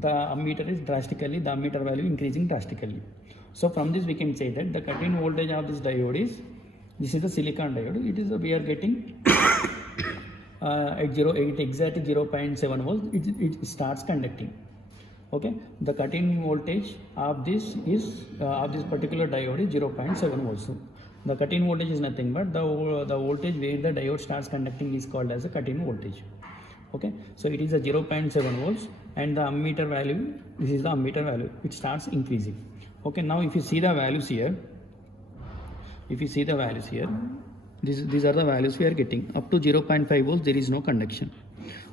the ammeter is drastically, the ammeter value increasing drastically. So from this we can say that the cut-in voltage of this diode is, this is the silicon diode, it is we are getting at exactly 0.7 volts, it starts conducting. Okay, the cut-in voltage of this is of this particular diode is 0.7 volts. The cut-in voltage is nothing but the voltage where the diode starts conducting is called as a cut-in voltage. Okay, so it is a 0.7 volts and the ammeter value, this is the ammeter value, it starts increasing. Okay, now if you see the values here, if you see the values here, these are the values we are getting. Up to 0.5 volts there is no conduction.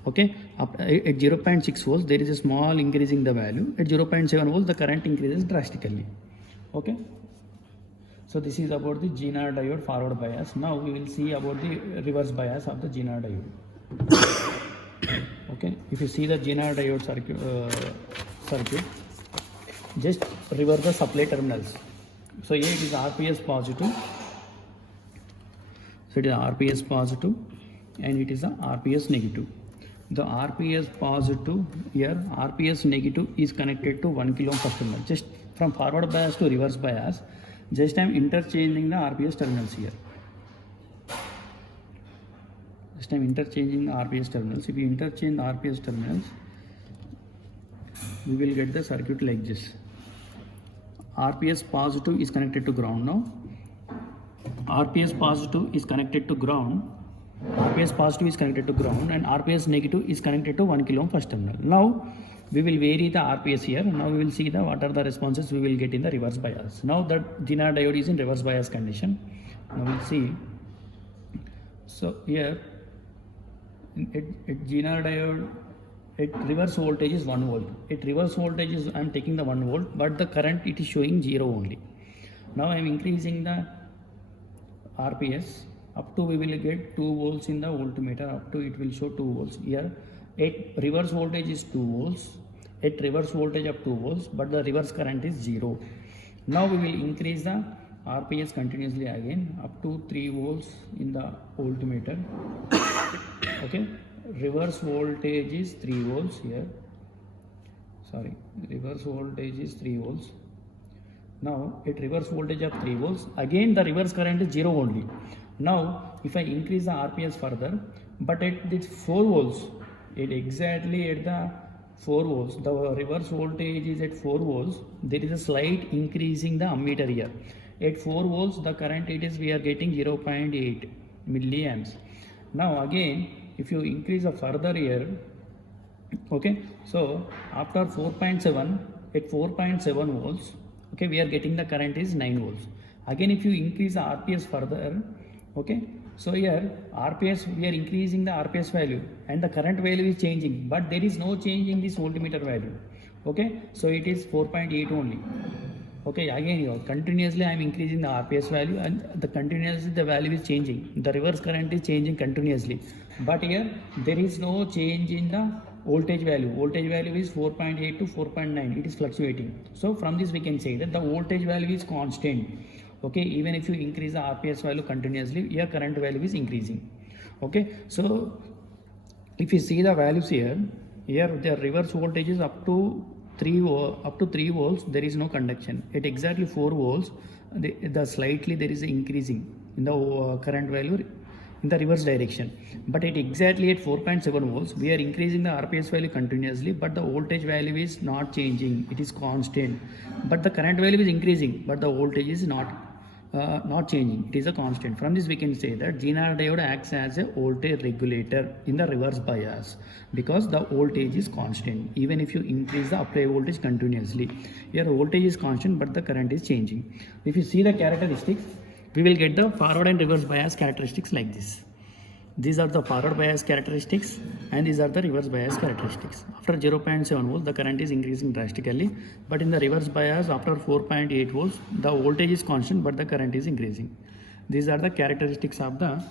Okay, at 0.6 volts there is a small increase in the value. At 0.7 volts the current increases drastically. Okay, so this is about the GNR diode forward bias. Now we will see about the reverse bias of the GNR diode. Okay, if you see the GNR diode circuit, just reverse the supply terminals. So here it is RPS positive. So it is RPS positive and it is a RPS negative. The RPS positive here, RPS negative is connected to 1 kilo ohm first terminal. Just from forward bias to reverse bias, just I am interchanging the RPS terminals here. Just I am interchanging the RPS terminals. If you interchange the RPS terminals, we will get the circuit like this. RPS positive is connected to ground now. RPS positive is connected to ground. RPS positive is connected to ground and RPS negative is connected to 1 kilo ohm first terminal. Now we will vary the RPS here. Now we will see what are the responses we will get in the reverse bias. Now that GNR diode is in reverse bias condition. Now we'll see. So here at GNR diode, at reverse voltage is 1 volt. At reverse voltage is I am taking the 1 volt, but the current it is showing 0 only. Now I am increasing the RPS. Up to we will get 2 volts in the voltmeter. Up to it will show 2 volts. Here at reverse voltage is 2 volts. At reverse voltage of 2 volts, but the reverse current is 0. Now we will increase the RPS continuously again up to 3 volts in the voltmeter. Okay, reverse voltage is 3 volts here. Sorry, reverse voltage is 3 volts. Now at reverse voltage of 3 volts, again the reverse current is 0 only. Now if I increase the RPS further, but at this 4 volts, exactly at the 4 volts, the reverse voltage is at 4 volts, there is a slight increasing the ammeter here. At 4 volts the current we are getting 0.8 milliamps. Now again if you increase the further here, okay, so after 4.7, at 4.7 volts, okay, we are getting the current is 9 volts. Again if you increase the RPS further, okay, so here RPS, we are increasing the RPS value and the current value is changing, but there is no change in this voltmeter value. Okay, so it is 4.8 only. Okay, again here continuously I am increasing the RPS value and the continuously the value is changing. The reverse current is changing continuously, but here there is no change in the voltage value. Voltage value is 4.8 to 4.9. It is fluctuating. So from this we can say that the voltage value is constant. Okay, even if you increase the RPS value continuously, your current value is increasing. Okay, so if you see the values here the reverse voltage is up to 3 volts, there is no conduction. At exactly 4 volts, the slightly there is increasing in the current value in the reverse direction. But at exactly at 4.7 volts, we are increasing the RPS value continuously, but the voltage value is not changing. It is constant. But the current value is increasing, but the voltage is not changing. It is a constant. From this we can say that GNR diode acts as a voltage regulator in the reverse bias because the voltage is constant. Even if you increase the apply voltage continuously, your voltage is constant but the current is changing. If you see the characteristics, we will get the forward and reverse bias characteristics like this. These are the forward bias characteristics and these are the reverse bias characteristics. After 0.7 volts, the current is increasing drastically, but in the reverse bias after 4.8 volts, the voltage is constant but the current is increasing. These are the characteristics of the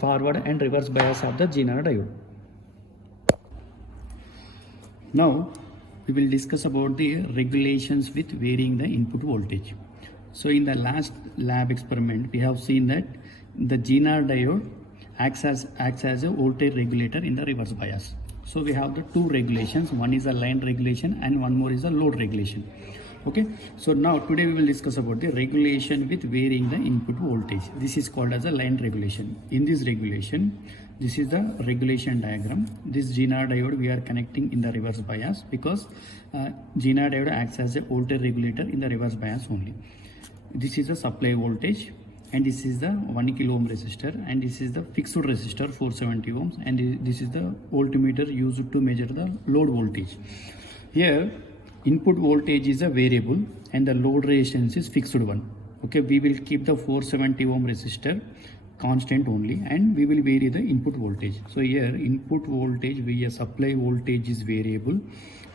forward and reverse bias of the GNR diode. Now we will discuss about the regulations with varying the input voltage. So in the last lab experiment, we have seen that the GNR diode acts as a voltage regulator in the reverse bias. So we have the two regulations. One is a line regulation and one more is a load regulation. Okay, so now today we will discuss about the regulation with varying the input voltage. This is called as a line regulation. In this regulation, this is the regulation diagram. This GNR diode we are connecting in the reverse bias because GNR diode acts as a voltage regulator in the reverse bias only. This is the supply voltage and this is the 1 kilo ohm resistor and this is the fixed resistor 470 ohms and this is the voltmeter used to measure the load voltage. Here input voltage is a variable and the load resistance is fixed one. Okay, we will keep the 470 ohm resistor constant only, and we will vary the input voltage. So here input voltage via supply voltage is variable,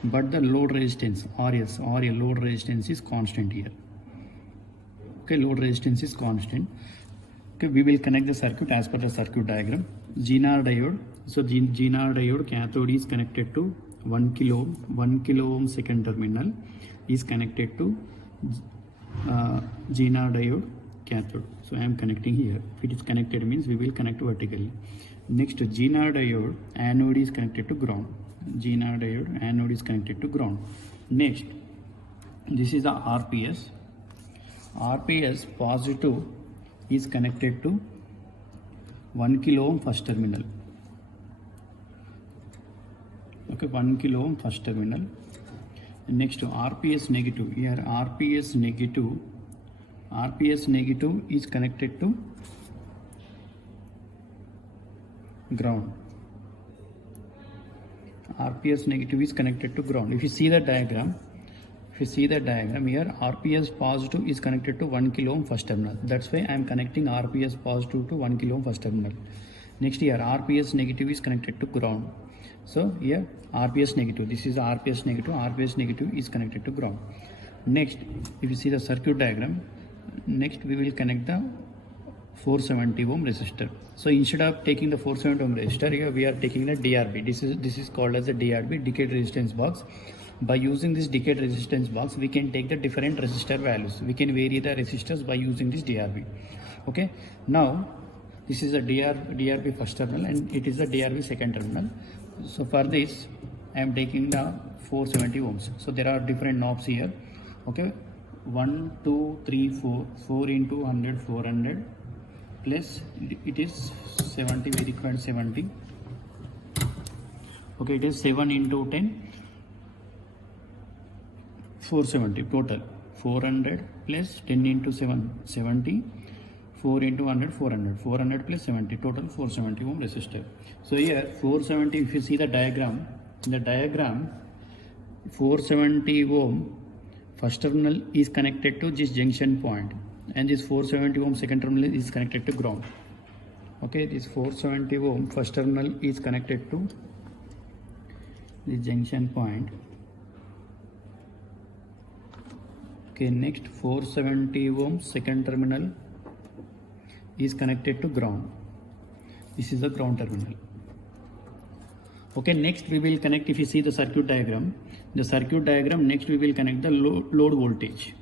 but the load resistance RS or a load resistance is constant here. Okay, load resistance is constant. Okay, we will connect the circuit as per the circuit diagram. GNR diode. So GNR diode cathode is connected to 1 kilo ohm. 1 kilo ohm second terminal is connected to GNR diode cathode. So I am connecting here. If it is connected means we will connect vertically. Next, GNR diode anode is connected to ground. GNR diode anode is connected to ground. Next, this is the RPS. RPS positive is connected to 1 kilo ohm first terminal. Okay, 1 kilo ohm first terminal. Next to RPS negative. Here RPS negative is connected to ground. RPS negative is connected to ground. If you see the diagram, here RPS positive is connected to 1 kilo ohm first terminal. That's why I am connecting RPS positive to 1 kilo ohm first terminal. Next, here RPS negative is connected to ground. So here RPS negative, this is RPS negative is connected to ground. Next, if you see the circuit diagram, next we will connect the 470 ohm resistor. So instead of taking the 470 ohm resistor, here we are taking the DRB. This is called as the DRB, decayed resistance box. By using this decayed resistance box, we can take the different resistor values. We can vary the resistors by using this DRB. Okay, now this is a DRB first terminal and it is a DRB second terminal. So for this I am taking the 470 ohms. So there are different knobs here. Okay, 1 2 3 4 into 100 400 plus it is 70, we required 70. Okay, it is 7 into 10 470 total. 400 plus 10 into 7 70, 4 into 100 400 plus 70, total 470 ohm resistor. So here 470, if you see the diagram, in the diagram 470 ohm first terminal is connected to this junction point, and this 470 ohm second terminal is connected to ground. Okay, this 470 ohm first terminal is connected to the junction point. Okay, next 470 ohm second terminal is connected to ground. This is the ground terminal. Okay, next we will connect, if you see the circuit diagram, next we will connect the load voltage.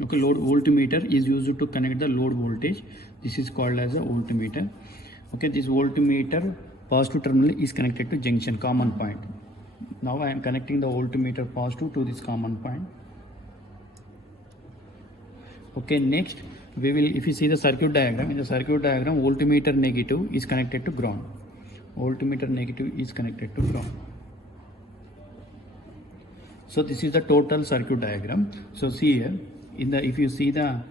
Okay, load voltmeter is used to connect the load voltage. This is called as a voltmeter. Okay, this voltmeter positive terminal is connected to junction common point. Now I am connecting the voltmeter positive to this common point. Okay, next we will, if you see the circuit diagram, in the circuit diagram voltmeter negative is connected to ground. Voltmeter negative is connected to ground. So this is the total circuit diagram. So see here, if you see the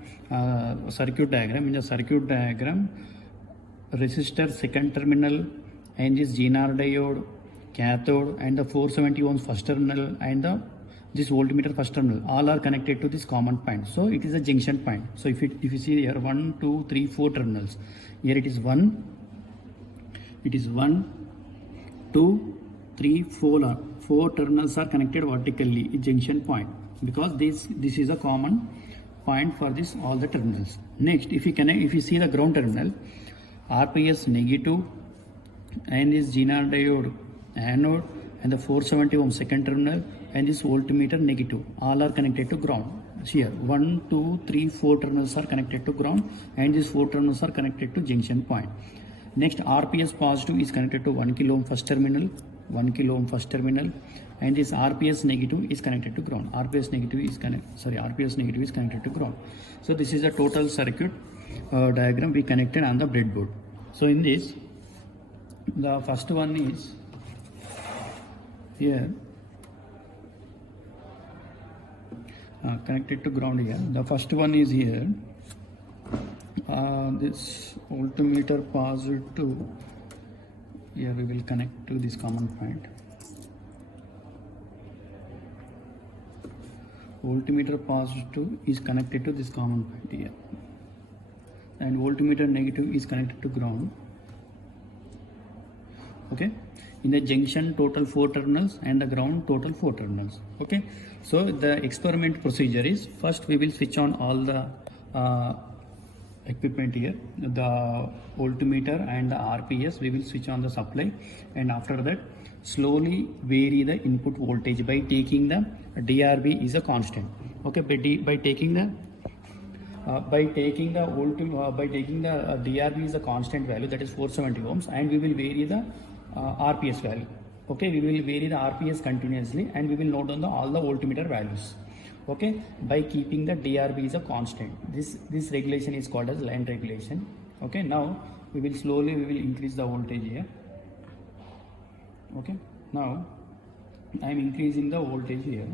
circuit diagram, in the circuit diagram resistor second terminal and this GNR diode cathode and the 470 ohms first terminal and this voltmeter first terminal all are connected to this common point. So it is a junction point. So if you see here 1 2 3 4 terminals, here it is 1 2 3 4 terminals are connected vertically in junction point, because this is a common point for this all the terminals. Next, if you see the ground terminal, RPS negative and this GNR diode anode and the 470 ohm second terminal and this voltmeter negative all are connected to ground. Here 1 2 3 4 terminals are connected to ground and these 4 terminals are connected to junction point. Next, RPS positive is connected to 1 kilo ohm first terminal, and this RPS negative is connected to ground. RPS negative is connected to ground. So this is a total circuit diagram we connected on the breadboard. So in this, the first one is here connected to ground here. The first one is here. This voltmeter positive, here we will connect to this common point. Voltmeter positive is connected to this common point here. and voltmeter negative is connected to ground. Okay, in the junction total 4 terminals and the ground total 4 terminals. Okay, so the experiment procedure is, first we will switch on all the equipment here, the voltmeter and the RPS, we will switch on the supply, and after that slowly vary the input voltage by taking the DRB is a constant. Okay, by taking the DRB is a constant value, that is 470 ohms, and we will vary the RPS value. Okay, we will vary the RPS continuously, and we will note down all the voltmeter values. Okay, by keeping the DRB is a constant. This regulation is called as line regulation. Okay, now we will increase the voltage here. Okay, now I am increasing the voltage here.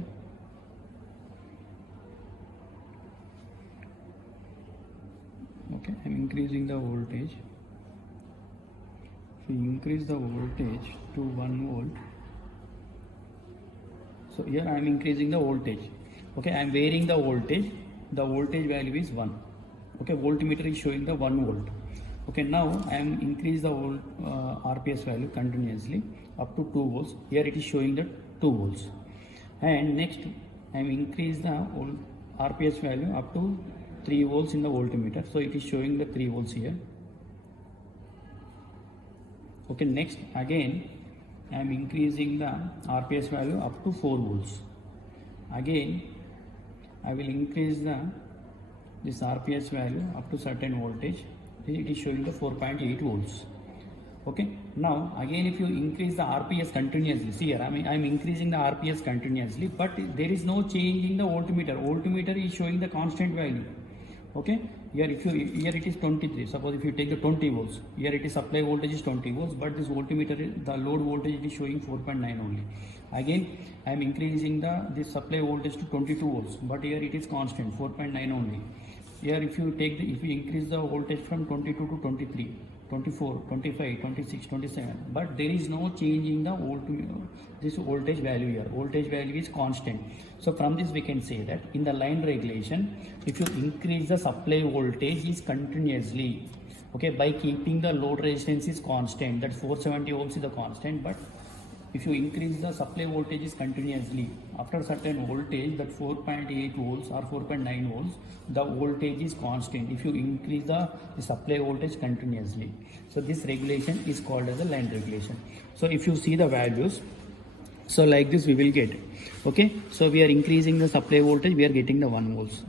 Okay, I am increasing the voltage. If we increase the voltage to 1 volt, so here I am increasing the voltage. Okay, I am varying the voltage value is 1. Okay, voltmeter is showing the 1 volt. Okay, now I am increase the RPS value continuously up to 2 volts. Here it is showing the 2 volts. And next I am increase the RPS value up to 3 volts in the voltmeter. So it is showing the 3 volts here. Okay, next again I am increasing the RPS value up to 4 volts. Again I will increase this RPS value up to certain voltage. It is showing the 4.8 volts. Okay, now again if you increase the RPS continuously, see here I am increasing the RPS continuously, but there is no change in the voltmeter. Voltmeter is showing the constant value. Okay, here it is 23. Suppose if you take the 20 volts, here it is supply voltage is 20 volts, but this voltmeter, the load voltage is showing 4.9 only. Again I am increasing this supply voltage to 22 volts, but here it is constant 4.9 only. Here if you increase the voltage from 22 to 23, 24, 25, 26, 27, but there is no change in the this voltage value here. Voltage value is constant. So from this we can say that in the line regulation, if you increase the supply voltage is continuously, okay, by keeping the load resistance is constant, that 470 ohms is the constant, but if you increase the supply voltages continuously, after certain voltage, that 4.8 volts or 4.9 volts, the voltage is constant if you increase the supply voltage continuously. So this regulation is called as a line regulation. So if you see the values, so like this we will get. Okay, so we are increasing the supply voltage, we are getting the 1 volts,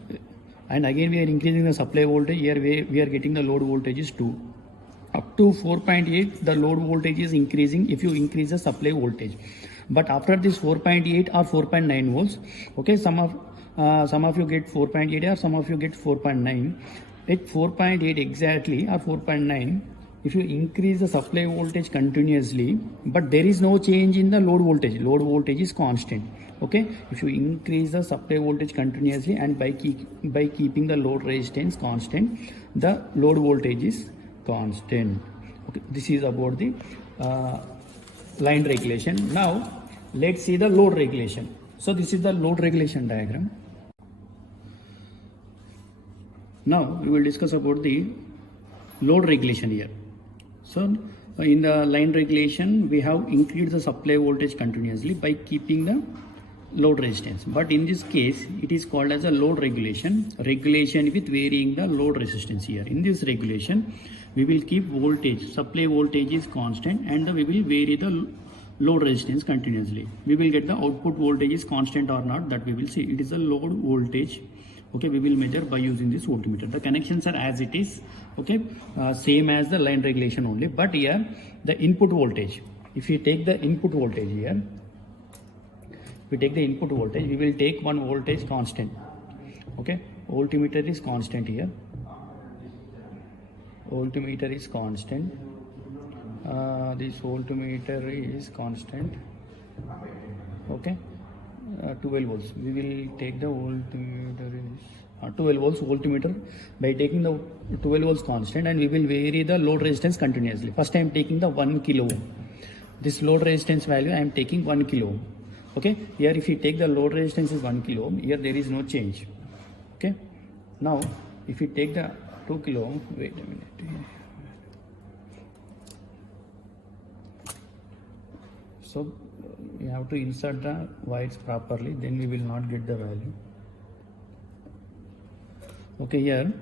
and again we are increasing the supply voltage, here we are getting the load voltage is 2. Up to 4.8 the load voltage is increasing if you increase the supply voltage, but after this 4.8 or 4.9 volts, okay, some of you get 4.8 or some of you get 4.9. At 4.8 exactly or 4.9, if you increase the supply voltage continuously, but there is no change in the load voltage is constant. Okay, if you increase the supply voltage continuously and by keeping the load resistance constant, the load voltage is constant. Okay, this is about the line regulation. Now let's see the load regulation. So this is the load regulation diagram. Now we will discuss about the load regulation here. So in the line regulation we have increased the supply voltage continuously by keeping the load resistance, but in this case it is called as a load regulation with varying the load resistance. Here in this regulation we will keep supply voltage is constant, and we will vary the load resistance continuously. We will get the output voltage is constant or not, that we will see. It is a load voltage. Okay, we will measure by using this voltmeter. The connections are as it is, okay, same as the line regulation only, but here the input voltage, if you take the input voltage here, we will take one voltage constant. Okay, voltmeter is constant here, voltmeter is constant, this voltmeter is constant. Okay, 12 volts, we will take the voltmeter is 12 volts voltmeter. By taking the 12 volts constant, and we will vary the load resistance continuously. First I am taking the 1 kilo ohm. This load resistance value I am taking 1 kilo ohm. Okay, here if you take the load resistance is 1 kilo ohm, here there is no change. Okay, now if you take the 2 kilo ohm. Wait a minute. So we have to insert the wires properly, then we will not get the value. Okay, here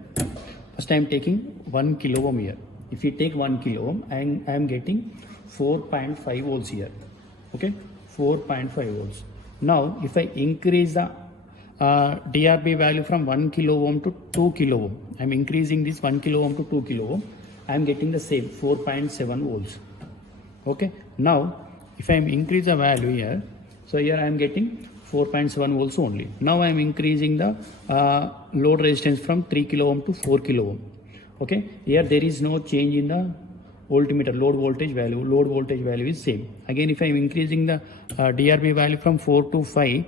first I am taking 1 kilo ohm here. If you take 1 kilo ohm, I am getting 4.5 volts here. Okay, 4.5 volts. Now if I increase the DRB value from 1 kilo ohm to 2 kilo ohm, I am increasing this 1 kilo ohm to 2 kilo ohm, I am getting the same 4.7 volts. Okay, now if I am increase the value here, so here I am getting 4.7 volts only. Now I am increasing the load resistance from 3 kilo ohm to 4 kilo ohm. Okay, here there is no change in the voltmeter load voltage value. Load voltage value is same. Again, if I am increasing the DRB value from 4 to 5,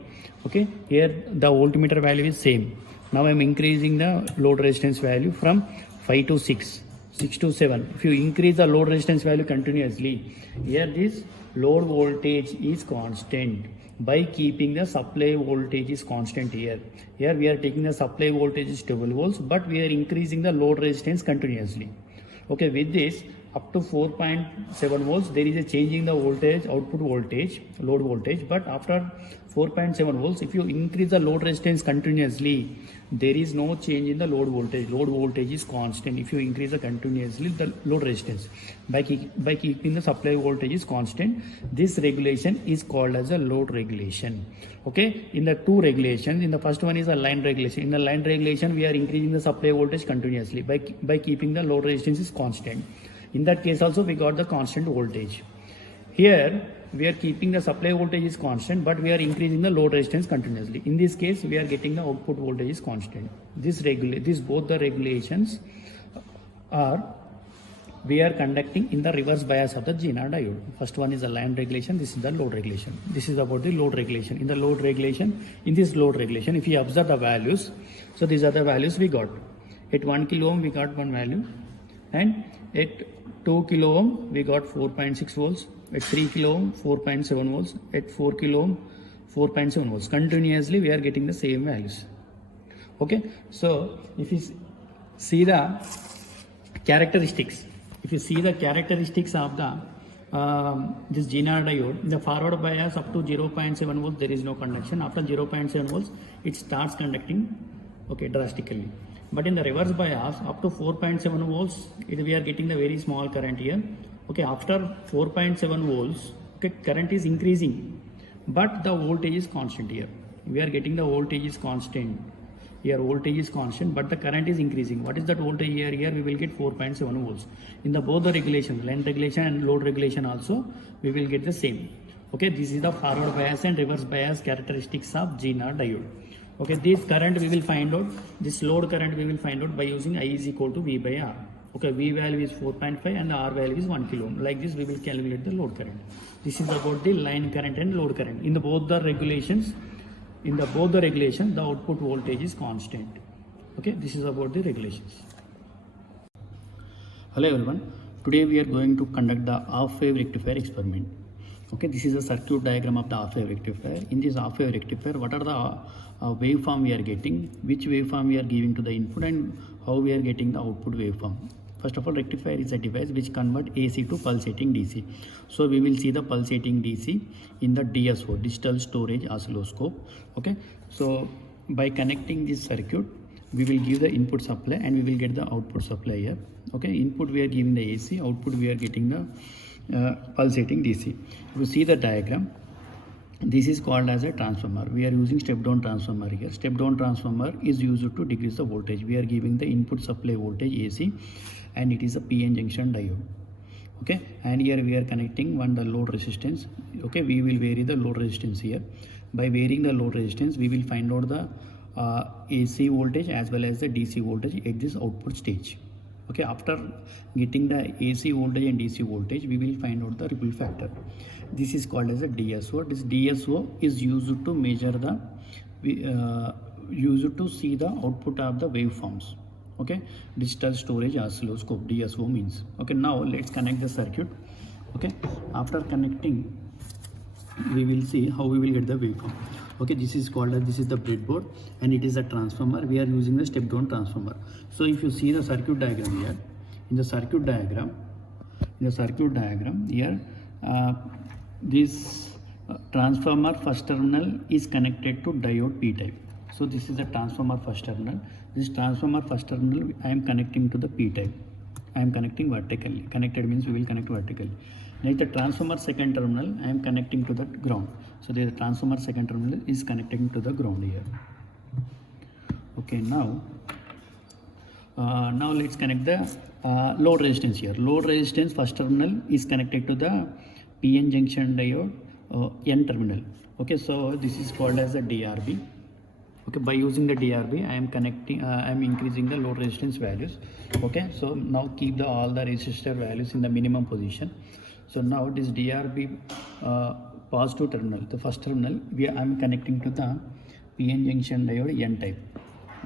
okay, here the voltmeter value is same. Now I am increasing the load resistance value from 5 to 6, 6 to 7. If you increase the load resistance value continuously, here this load voltage is constant by keeping the supply voltage is constant here. Here we are taking the supply voltage is 12 volts, but we are increasing the load resistance continuously. Okay, with this up to 4.7 volts there is a change in the voltage, output voltage, load voltage, but after 4.7 volts, if you increase the load resistance continuously, there is no change in the load voltage. Load voltage is constant if you increase the continuously the load resistance. By keeping the supply voltage is constant, this regulation is called as a load regulation. Okay, in the two regulations, in the first one is a line regulation. In the line regulation, we are increasing the supply voltage continuously by keeping the load resistance is constant. In that case also we got the constant voltage. Here we are keeping the supply voltage is constant, but we are increasing the load resistance continuously. In this case we are getting the output voltage is constant. This both the regulations are we are conducting in the reverse bias of the Zener diode. First one is the line regulation, this is the load regulation. This is about the load regulation. In this load regulation, if you observe the values, so these are the values we got. At 1 kilo ohm we got one value, and at 2 kilo ohm we got 4.6 volts, at 3 kilo ohm 4.7 volts, at 4 kilo ohm 4.7 volts. Continuously we are getting the same values. Okay, so if you see the characteristics, of the this Zener diode, in the forward bias up to 0.7 volts there is no conduction. After 0.7 volts it starts conducting, okay, drastically. But in the reverse bias up to 4.7 volts we are getting the very small current here. Okay, after 4.7 volts, okay, current is increasing, but the voltage is constant here. We are getting the voltage is constant. Here voltage is constant, but the current is increasing. What is that voltage here? Here we will get 4.7 volts. In the both the regulations, line regulation and load regulation also, we will get the same. Okay, this is the forward bias and reverse bias characteristics of Zener diode. Okay, this current we will find out, this load current we will find out by using I is equal to V by R. Okay, V value is 4.5 and the R value is 1 kilo ohm. Like this we will calculate the load current. This is about the line current and load current. In both the regulations, the output voltage is constant. Okay, this is about the regulations. Hello everyone, today we are going to conduct the half-wave rectifier experiment. Okay, this is a circuit diagram of the half-wave rectifier. In this half-wave rectifier, what are the waveform we are getting, which waveform we are giving to the input, and how we are getting the output waveform. First of all, rectifier is a device which convert AC to pulsating DC. So we will see the pulsating DC in the DSO, digital storage oscilloscope. Okay, so by connecting this circuit, we will give the input supply and we will get the output supply here. Okay, input we are giving the AC, output we are getting the pulsating DC. If you see the diagram, this is called as a transformer. We are using step down transformer here. Step down transformer is used to decrease the voltage. We are giving the input supply voltage AC, and it is a PN junction diode. Okay, and here we are connecting the load resistance. Okay, we will vary the load resistance here. By varying the load resistance, we will find out the AC voltage as well as the DC voltage at this output stage. Okay, after getting the AC voltage and DC voltage, we will find out the ripple factor. This is called as a DSO. This DSO is used to measure the used to see the output of the waveforms. Okay, digital storage oscilloscope, DSO means. Okay, now let's connect the circuit. Okay, after connecting, we will see how we will get the waveform. Okay, this is called as, this is the breadboard, and it is a transformer. We are using the step down transformer. So if you see the circuit diagram here, in the circuit diagram here, this transformer first terminal is connected to diode P type. So this is the transformer first terminal. This transformer first terminal I am connecting to the P type. I am connecting vertically. Connected means we will connect vertically. Next, the transformer second terminal I am connecting to the ground. So the transformer second terminal is connecting to the ground here. Okay, now let's connect the load resistance here. Load resistance first terminal is connected to the PN junction diode N terminal. Okay, so this is called as a DRB. Okay, by using the DRB I am connecting, I am increasing the load resistance values. Okay, so now keep all the resistor values in the minimum position. So now this DRB positive terminal, the first terminal, I am connecting to the PN junction diode N type.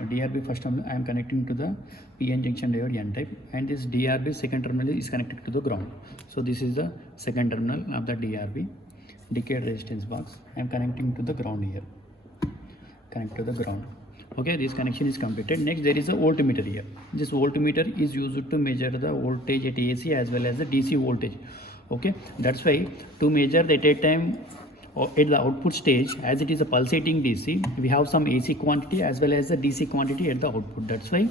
DRB first terminal I am connecting to the PN junction diode N type, and this DRB second terminal is connected to the ground. So this is the second terminal of the DRB decayed resistance box. I am connecting to the ground here. Connect to the ground. Okay, this connection is completed. Next, there is a voltmeter here. This voltmeter is used to measure the voltage at AC as well as the DC voltage. Okay, that's why to measure at a time at the output stage, as it is a pulsating DC, we have some AC quantity as well as the DC quantity at the output. That's why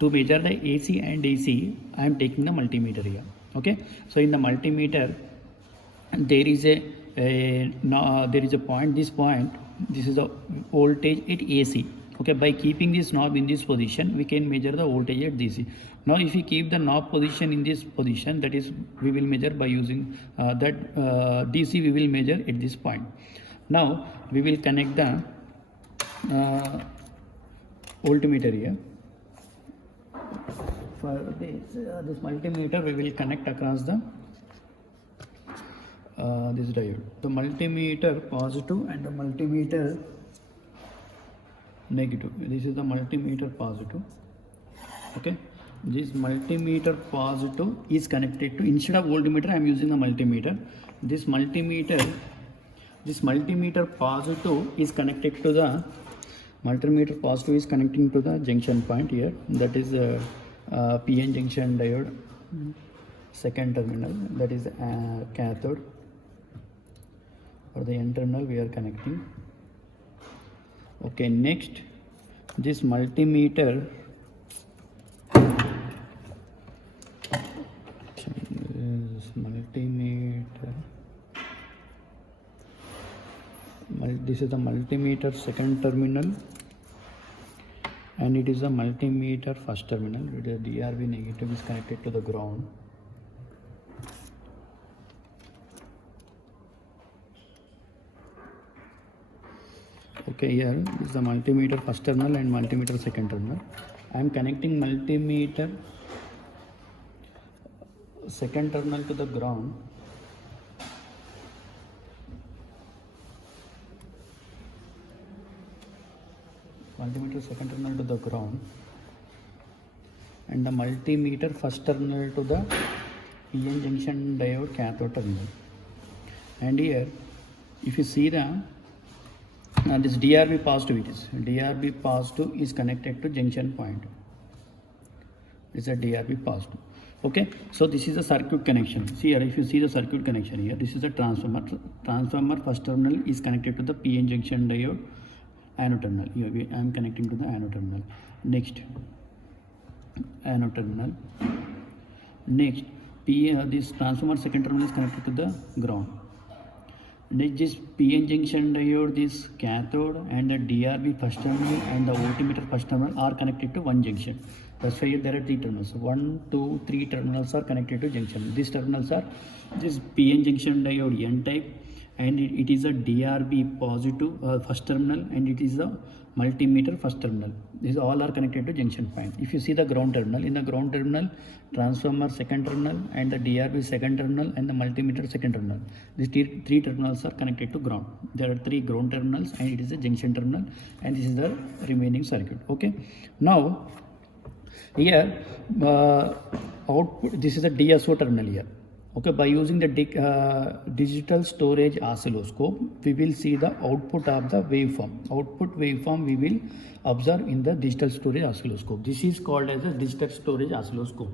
to measure the AC and DC, I am taking the multimeter here. Okay, so in the multimeter there is a point. This point, this is the voltage at AC. Okay, by keeping this knob in this position, we can measure the voltage at DC. Now if we keep the knob position in this position, that is we will measure by using DC we will measure at this point. Now we will connect the voltmeter here. For this multimeter we will connect across the this diode. The multimeter positive and the multimeter negative. This is the multimeter positive. Okay, this multimeter positive is connected to, instead of voltmeter I am using the multimeter. This multimeter positive is connected to the multimeter positive is connecting to the junction point here, that is PN junction diode second terminal, that is cathode. For the N terminal we are connecting. Okay, next this multimeter this is the multimeter second terminal, and it is a multimeter first terminal. The DRB negative is connected to the ground. Okay, here is the multimeter first terminal and multimeter second terminal. I am connecting multimeter second terminal to the ground. Multimeter second terminal to the ground, and the multimeter first terminal to the PN junction diode cathode terminal. And here if you see the this DRB positive, DRB positive is connected to junction point. This is a DRB positive. Okay, so this is a circuit connection. See here, if you see the circuit connection here, this is a transformer. Transformer first terminal is connected to the PN junction diode anode terminal. Here I am connecting to the anode terminal. Next, anode terminal. Next, this transformer second terminal is connected to the ground. Next, this PN junction diode, this cathode, and the DRB first terminal and the voltmeter first terminal are connected to one junction. That's why there are three terminals. 1, 2, 3 terminals are connected to junction. These terminals are this PN junction diode N type, and it is a DRB positive first terminal, and it is a multimeter first terminal. These all are connected to junction point. If you see the ground terminal, in the ground terminal, transformer second terminal and the DRB second terminal and the multimeter second terminal. These three terminals are connected to ground. There are 3 ground terminals, and it is a junction terminal, and this is the remaining circuit. Okay, now here output, this is a DSO terminal here. Okay, by using the digital storage oscilloscope, we will see the output of the waveform. Output waveform we will observe in the digital storage oscilloscope. This is called as a digital storage oscilloscope.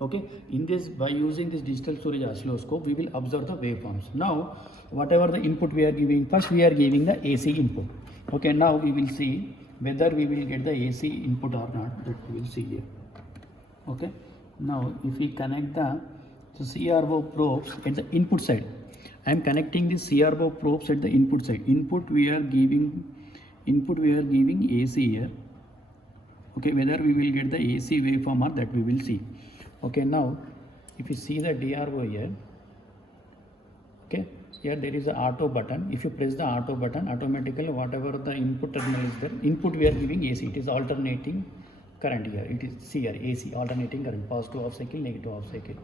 Okay, in this, by using this digital storage oscilloscope, we will observe the waveforms. Now, whatever the input we are giving, first we are giving the AC input. Okay, now we will see whether we will get the AC input or not. That we will see here. Okay, now if we connect the CRO probes at the input side, I am connecting the CRO probes at the input side. Input we are giving AC here. Okay, whether we will get the AC waveform or that we will see. Okay, now if you see the DRO here, okay, here there is a auto button. If you press the auto button, automatically whatever the input terminal is there, input we are giving AC, it is alternating current here. It is see here AC, alternating current, positive half cycle, negative half cycle.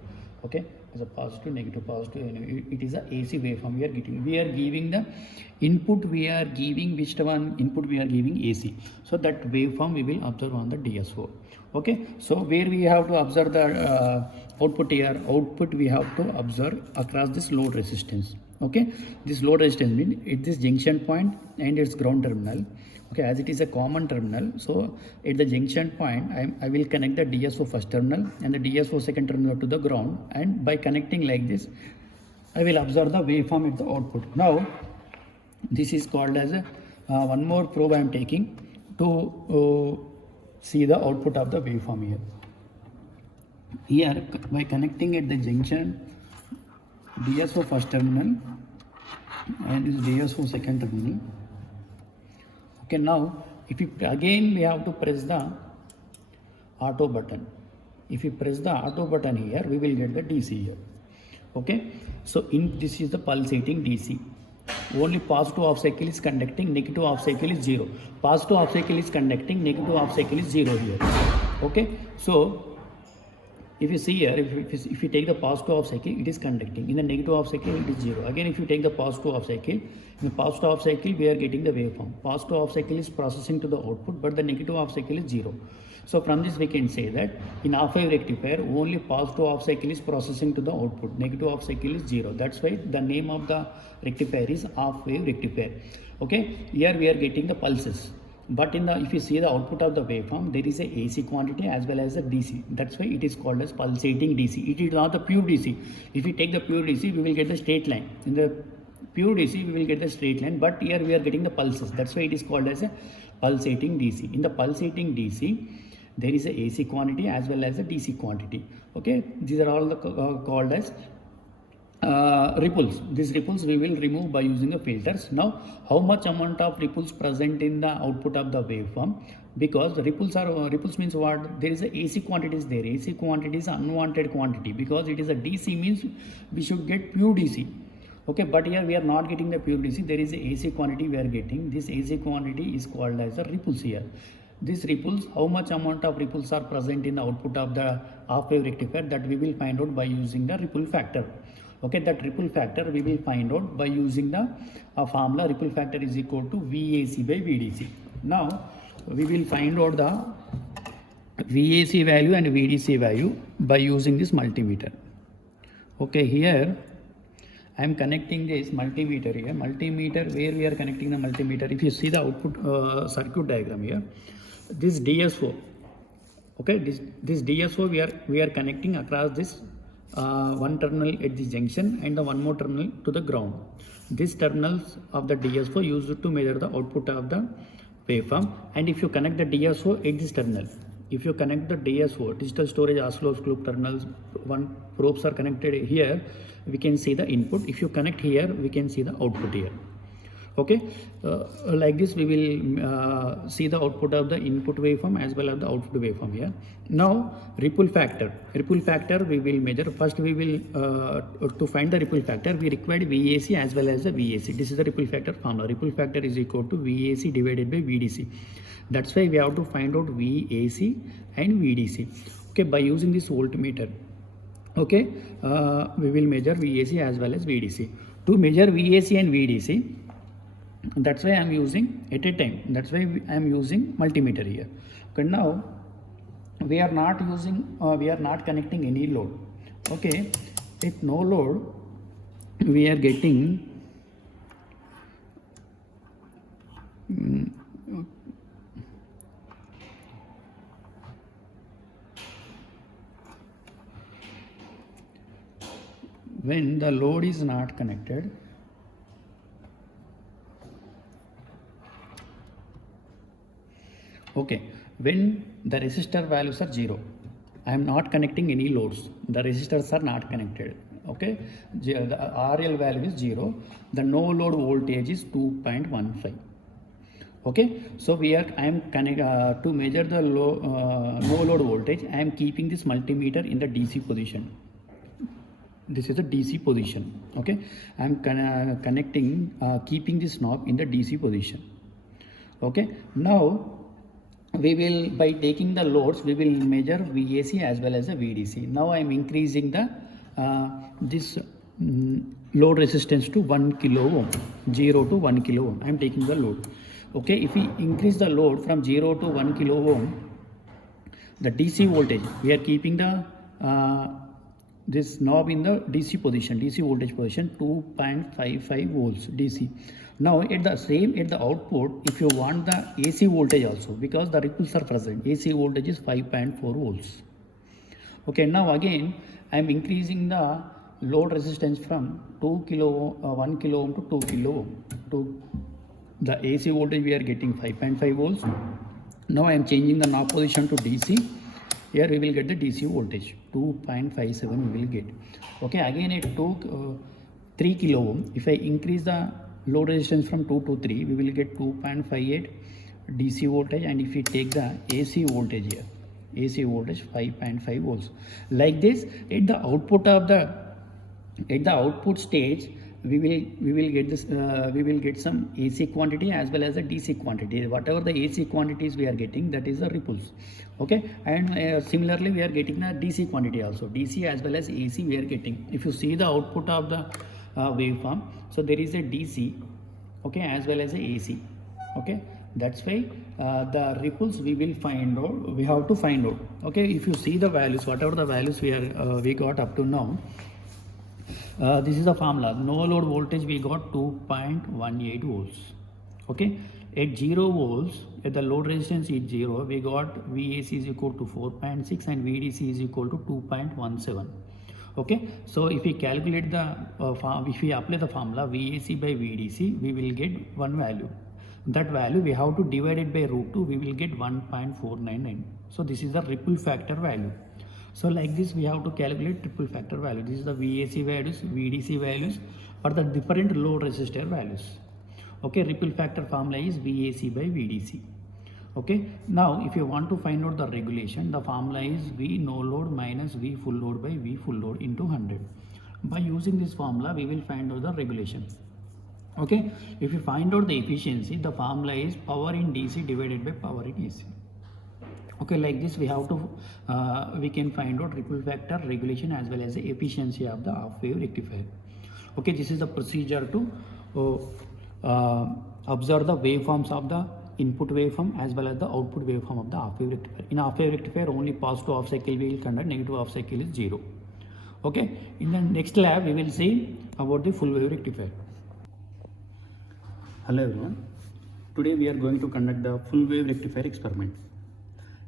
Okay, it's a positive, negative, positive. It is a AC waveform we are getting. We are giving the input. We are giving which one input we are giving AC. So that waveform we will observe on the DSO. Okay, so where we have to observe the output here, output we have to observe across this load resistance. Okay, this load resistance means at this junction point and its ground terminal. Okay, as it is a common terminal, so at the junction point I will connect the DSO first terminal and the DSO second terminal to the ground, and by connecting like this I will observe the waveform at the output. Now this is called as a one more probe I am taking to see the output of the waveform here. Here by connecting at the junction DSO first terminal and this DSO second terminal. Okay, now if you again we have to press the auto button. If you press the auto button here, we will get the DC here. Okay, so in this is the pulsating DC. Only positive half cycle is conducting, negative half cycle is 0. Positive half cycle is conducting, negative half cycle is 0 here. Okay, so if you see here, if you take the positive half cycle, it is conducting. In the negative half cycle, it is 0. Again, if you take the positive half cycle, in the positive half cycle, we are getting the waveform. Positive half cycle is processing to the output, but the negative half cycle is 0. So from this we can say that in half wave rectifier, only positive half cycle is processing to the output. Negative half cycle is 0. That's why the name of the rectifier is half wave rectifier. Okay, here we are getting the pulses. But in the, if you see the output of the waveform, there is a AC quantity as well as a DC. That's why it is called as pulsating DC. It is not the pure DC. If we take the pure DC, we will get the straight line. In the pure DC, we will get the straight line. But here we are getting the pulses. That's why it is called as a pulsating DC. In the pulsating DC, there is a AC quantity as well as a DC quantity. Okay, these are all the, called as ripples. These ripples we will remove by using the filters. Now, how much amount of ripples present in the output of the waveform? Because the ripples are ripples means what? There is a AC quantity is there. AC quantity is unwanted quantity, because it is a DC means we should get pure DC. Okay, but here we are not getting the pure DC. There is a AC quantity we are getting. This AC quantity is called as the ripples here. These ripples, how much amount of ripples are present in the output of the half wave rectifier, that we will find out by using the ripple factor. Okay, that ripple factor we will find out by using the formula ripple factor is equal to VAC by VDC. Now we will find out the VAC value and VDC value by using this multimeter. Okay, here I am connecting this multimeter here. Multimeter, where we are connecting the multimeter, if you see the output circuit diagram here, this DSO, okay, this DSO we are connecting across this one terminal at the junction and the one more terminal to the ground. These terminals of the DSO used to measure the output of the waveform. And if you connect the DSO at this terminal, if you connect the DSO, digital storage oscilloscope terminals, one probes are connected here, we can see the input. If you connect here, we can see the output here. Okay, like this we will see the output of the input waveform as well as the output waveform here. Now ripple factor we will measure. First we will to find the ripple factor, we require VAC as well as the VAC. This is the ripple factor formula. Ripple factor is equal to VAC divided by VDC. That's why we have to find out VAC and VDC. Okay, by using this voltmeter, okay, we will measure VAC as well as VDC. To measure VAC and VDC, that's why I am using at a time. That's why I am using multimeter here. Okay, now we are not using we are not connecting any load. Okay, at no load we are getting when the load is not connected, okay, when the resistor values are 0, I am not connecting any loads, the resistors are not connected, okay, the RL value is 0, the no load voltage is 2.15. Okay, so I am to measure the no load voltage, I am keeping this multimeter in the DC position. This is a DC position. Okay, I am keeping this knob in the DC position. Okay, now we will, by taking the loads, we will measure VAC as well as the VDC. Now I am increasing the this load resistance to 1 kilo ohm, 0 to 1 kilo ohm. I am taking the load. Okay, if we increase the load from 0 to 1 kilo ohm, the DC voltage, we are keeping the this knob in the DC position, DC voltage position, 2.55 volts DC. Now at the output, if you want the AC voltage also, because the ripples are present, AC voltage is 5.4 volts. Okay, now again I am increasing the load resistance from 1 kilo ohm to 2 kilo ohm. To the AC voltage we are getting 5.5 volts. Now I am changing the knob position to DC. Here we will get the DC voltage 2.57 we will get. Okay, again it took 3 kilo ohm. If I increase the load resistance from 2 to 3, we will get 2.58 DC voltage, and if we take the AC voltage here, AC voltage 5.5 volts. Like this, at the output stage, we will get this we will get some AC quantity as well as a DC quantity. Whatever the AC quantities we are getting, that is the ripples. Okay, and similarly we are getting the DC quantity also, DC as well as AC we are getting. If you see the output of the waveform, so there is a DC, okay, as well as a AC. Okay, that's why the ripples we will find out, we have to find out. Okay, if you see the values, whatever the values we got up to now, this is the formula. No load voltage we got 2.18 volts. Okay, at 0 volts, at the load resistance is 0, we got VAC is equal to 4.6 and VDC is equal to 2.17. Okay, so if we calculate the if we apply the formula VAC by VDC, we will get one value. That value we have to divide it by √2, we will get 1.499. So this is the ripple factor value. So like this we have to calculate ripple factor value. This is the VAC values, VDC values for the different load resistor values. Okay, ripple factor formula is VAC by VDC. Okay, now if you want to find out the regulation, the formula is V no load minus V full load by V full load into 100. By using this formula, we will find out the regulation. Okay, if you find out the efficiency, the formula is power in DC divided by power in AC. Okay, like this we have to we can find out ripple factor, regulation as well as the efficiency of the half wave rectifier. Okay, this is the procedure to observe the waveforms of the input waveform as well as the output waveform of the half wave rectifier. In half wave rectifier, only positive half cycle we will conduct, negative half cycle is 0. Okay, in the next lab we will see about the full wave rectifier. Hello everyone, today we are going to conduct the full wave rectifier experiment.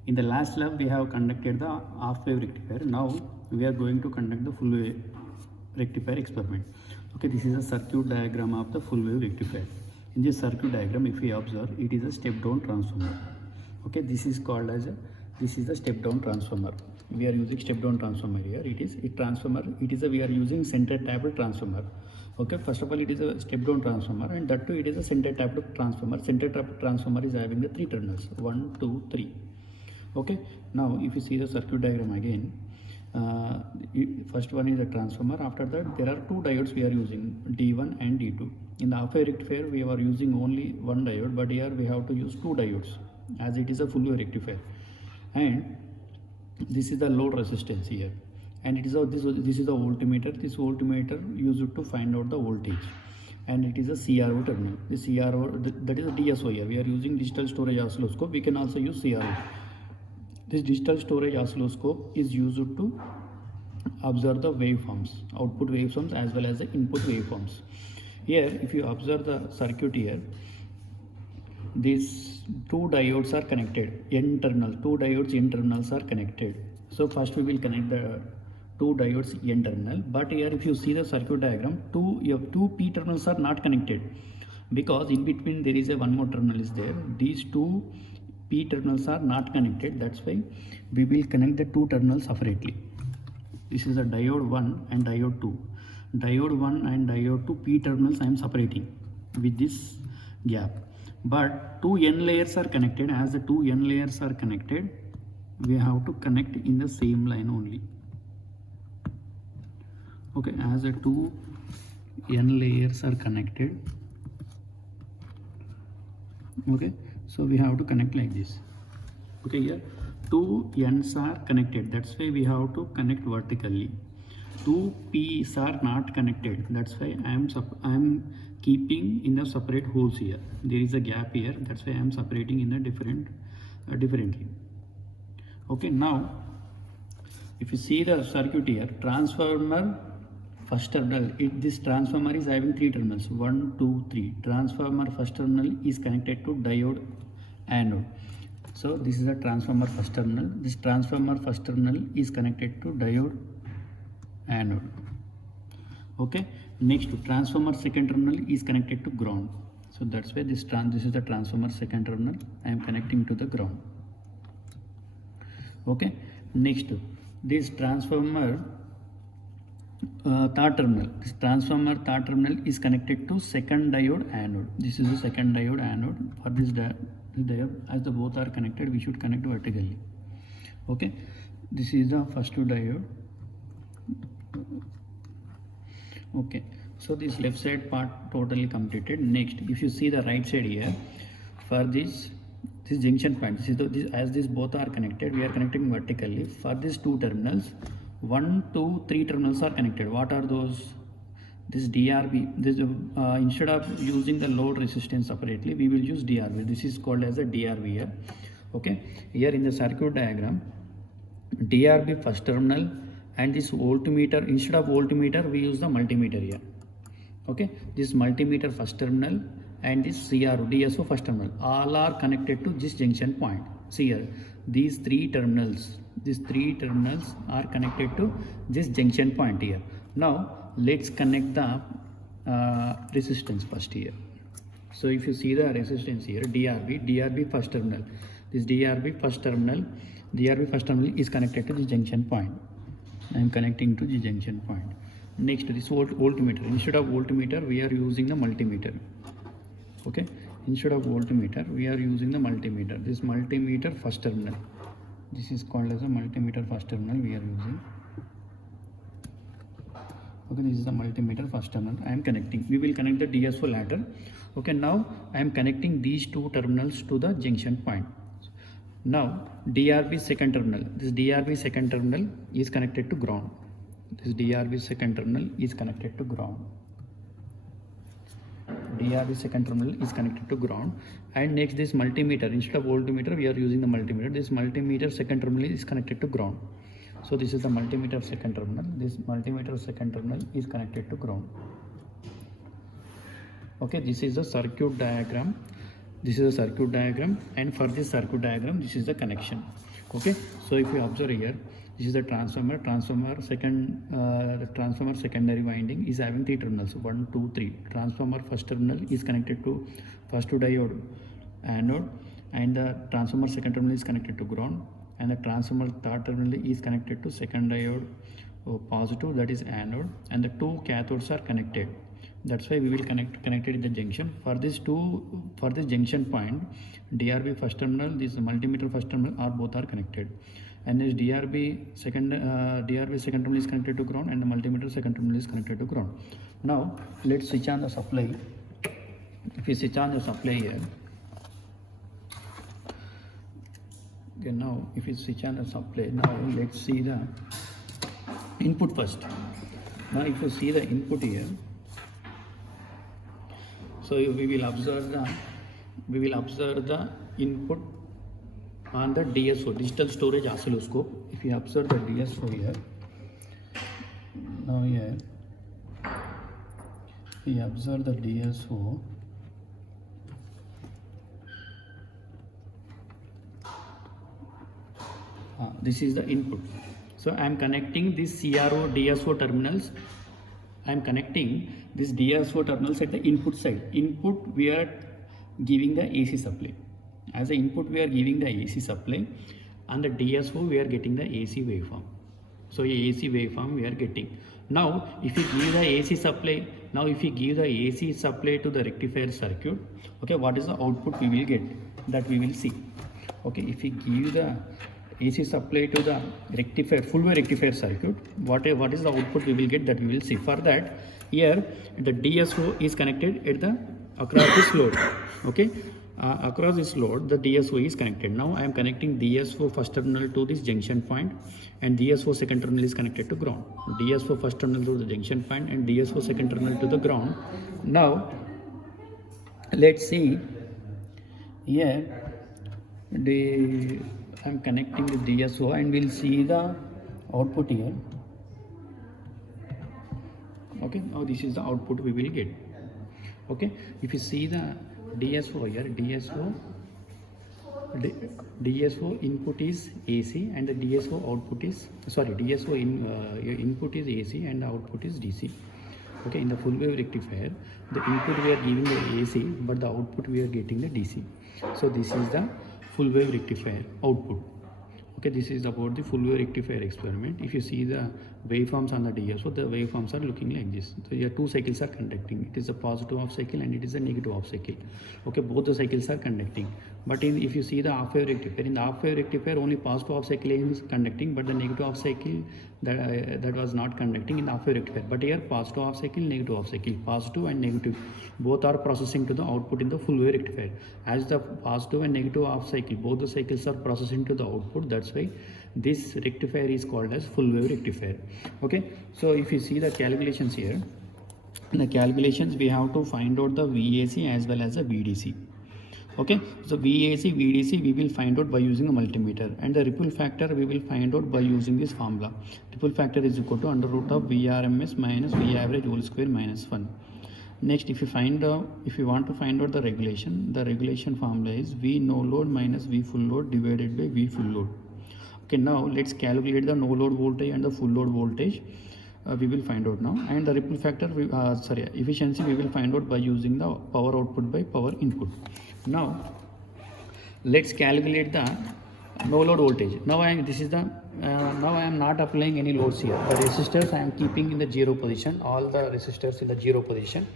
In the last lab we have conducted the half wave rectifier. Now we are going to conduct the full wave rectifier experiment. Okay, this is a circuit diagram of the full wave rectifier. In this circuit diagram, if we observe, it is a step down transformer. Okay, this is called as this is a step down transformer. We are using step down transformer here. We are using center tapped transformer. Okay, first of all it is a step down transformer, and that too it is a center tapped transformer. Center tapped transformer is having the 3 terminals, 1, 2, 3. Okay, now if you see the circuit diagram again, first one is a transformer. After that there are 2 diodes we are using, D1 and D2. In the half wave rectifier we are using only 1 diode, but here we have to use 2 diodes as it is a full wave rectifier. And this is the load resistance here, and it is this is the voltmeter. This voltmeter used to find out the voltage, and it is a CRO terminal. The CRO, that is a DSO here. We are using digital storage oscilloscope. We can also use CRO. This digital storage oscilloscope is used to observe the waveforms, output waveforms as well as the input waveforms. Here, if you observe the circuit here, these two diodes are connected, N terminal, two diodes N terminals are connected. So first we will connect the two diodes N terminal, but here if you see the circuit diagram, two P terminals are not connected because in between there is a one more terminal is there. These two P terminals are not connected, that's why we will connect the two terminals separately. This is a diode 1 and diode 2. Diode 1 and diode 2 P terminals I am separating with this gap. But two N layers are connected. As the two N layers are connected, we have to connect in the same line only. Okay, as the two N layers are connected, okay, so we have to connect like this. Okay, here two N's are connected, that's why we have to connect vertically. Two P's are not connected, that's why I am keeping in the separate holes here. There is a gap here, that's why I am separating in the differently. Okay, now if you see the circuit here, transformer first terminal, this transformer is having three terminals, 1, 2, 3. Transformer first terminal is connected to diode anode. So this is a transformer first terminal. This transformer first terminal is connected to diode anode. Okay, next transformer second terminal is connected to ground. So that's why this is the transformer second terminal. I am connecting to the ground. Okay, next this transformer third terminal. This transformer third terminal is connected to second diode anode. This is the second diode anode. For this diode, as the both are connected, we should connect vertically. Okay, this is the first diode. Okay, so this left side part totally completed. Next, if you see the right side here, for this junction point, as these both are connected, we are connecting vertically. For these two terminals, 1, 2, 3 terminals are connected. What are those? This DRB. Instead of using the load resistance separately, we will use DRB. This is called as a DRB here. Okay, here in the circuit diagram, DRB first terminal and this voltmeter, instead of voltmeter we use the multimeter here. Okay, this multimeter first terminal and this CRO DSO first terminal all are connected to this junction point. See here, these three terminals are connected to this junction point here. Now let's connect the resistance first here. So if you see the resistance here, DRB first terminal, this DRB first terminal is connected to the junction point. I am connecting to the junction point. Next, this voltmeter. Instead of voltmeter, we are using the multimeter. Okay, instead of voltmeter, we are using the multimeter. This multimeter first terminal. This is called as a multimeter first terminal we are using. Okay, this is the multimeter first terminal. I am connecting. We will connect the DSO later. Okay, now I am connecting these two terminals to the junction point. Now DRB second terminal. This DRB second terminal is connected to ground. This DRB second terminal is connected to ground. DRB second terminal is connected to ground. And next, this multimeter, instead of voltmeter, we are using the multimeter. This multimeter second terminal is connected to ground. So this is the multimeter second terminal. This multimeter second terminal is connected to ground. Okay, this is the circuit diagram. This is a circuit diagram, and for this circuit diagram, this is the connection. Okay, so if you observe here, this is the transformer. The transformer secondary winding is having three terminals, 1, 2, 3. Transformer first terminal is connected to first diode anode, and the transformer second terminal is connected to ground, and the transformer third terminal is connected to second diode positive, that is anode, and the two cathodes are connected. That's why we will connected in the junction. For this junction point, DRB first terminal, this multimeter first terminal both are connected, and this DRB second terminal is connected to ground, and the multimeter second terminal is connected to ground. Now let's switch on the supply. If you switch on the supply here, okay, now if you switch on the supply, now let's see the input first. Now if you see the input here, so we will observe the input on the DSO, digital storage oscilloscope. If you observe the DSO here, Now here we observe the DSO. This is the input. So I am connecting this CRO DSO terminals. I am connecting this DSO terminals at the input side. Input we are giving the AC supply. As the input we are giving the AC supply, and the DSO we are getting the AC waveform. So a AC waveform we are getting. Now if you give the AC supply, to the rectifier circuit, okay, what is the output we will get? That we will see. Okay, if we give the AC supply to the rectifier, full wave rectifier circuit, what is the output we will get? That we will see. For that, here the DSO is connected at the across this load. Okay, across this load the DSO is connected. Now I am connecting DSO first terminal to this junction point, and DSO second terminal is connected to ground. DSO first terminal to the junction point and DSO second terminal to the ground. Now let's see here I'm connecting the DSO, and we'll see the output here. Okay, now this is the output we will get. Okay, if you see the DSO here, DSO input is AC and the DSO output is input is AC and the output is DC. Okay, in the full wave rectifier, the input we are giving the AC, but the output we are getting the DC. So this is the full wave rectifier output. Okay, this is about the full wave rectifier experiment. If you see the waveforms on the DSO, the waveforms are looking like this. So here two cycles are conducting. It is a positive half cycle and it is a negative half cycle. Okay, both the cycles are conducting. But if you see the half wave rectifier, in the half wave rectifier only positive half cycle is conducting, but the negative half cycle that was not conducting in the half wave rectifier. But here positive half cycle, negative half cycle, positive and negative both are processing to the output in the full wave rectifier. As the positive and negative half cycle, both the cycles are processing to the output. That's why this rectifier is called as full wave rectifier. Okay, so if you see the calculations here, in the calculations we have to find out the VAC as well as the VDC. Okay, so VAC, VDC we will find out by using a multimeter, and the ripple factor we will find out by using this formula. Ripple factor is equal to under root of VRMS minus V average whole square minus 1. Next, if you want to find out the regulation formula is V no load minus V full load divided by V full load. Okay, now let's calculate the no load voltage and the full load voltage. We will find out now, and the ripple factor efficiency we will find out by using the power output by power input. Now let's calculate the no load voltage. Now I am not applying any loads here. The resistors I am keeping in the zero position, all the resistors in the zero position.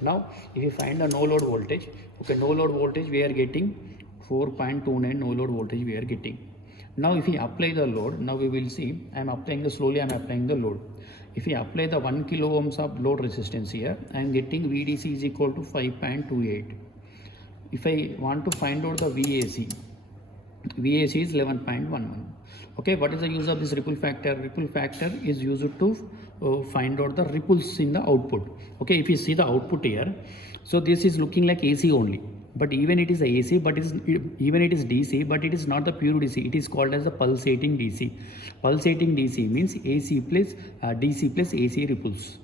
Now if you find the no load voltage, okay, no load voltage we are getting 4.29 no load voltage we are getting. Now if we apply the load, now we will see I am applying the load. If we apply the 1 kilo ohms of load resistance here, I am getting VDC is equal to 5.28. If I want to find out the VAC is 11.11. Okay, what is the use of this ripple factor? Ripple factor is used to find out the ripples in the output. Okay, if you see the output here, so this is looking like AC only, but even it is AC, but even it is DC, but it is not the pure DC. It is called as the pulsating DC. Pulsating DC means AC plus DC plus AC ripples.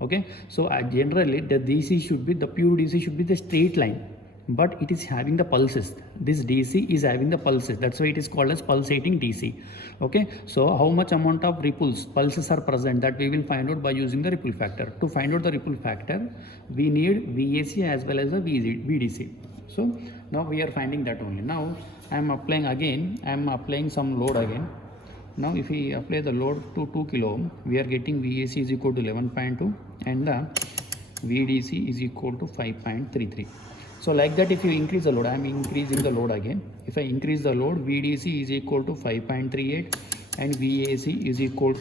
Okay, so generally the pure DC should be the straight line, but it is having the pulses. This DC is having the pulses, that's why it is called as pulsating DC. Okay, so how much amount of pulses are present, that we will find out by using the ripple factor. To find out the ripple factor, we need VAC as well as the VDC. So now we are finding that only. Now I am applying some load again. Now if we apply the load to 2 kilo ohm, we are getting VAC is equal to 11.2 and the VDC is equal to 5.33. So like that, if you increase the load, I am increasing the load again. If I increase the load, VDC is equal to 5.38 and VAC is equal to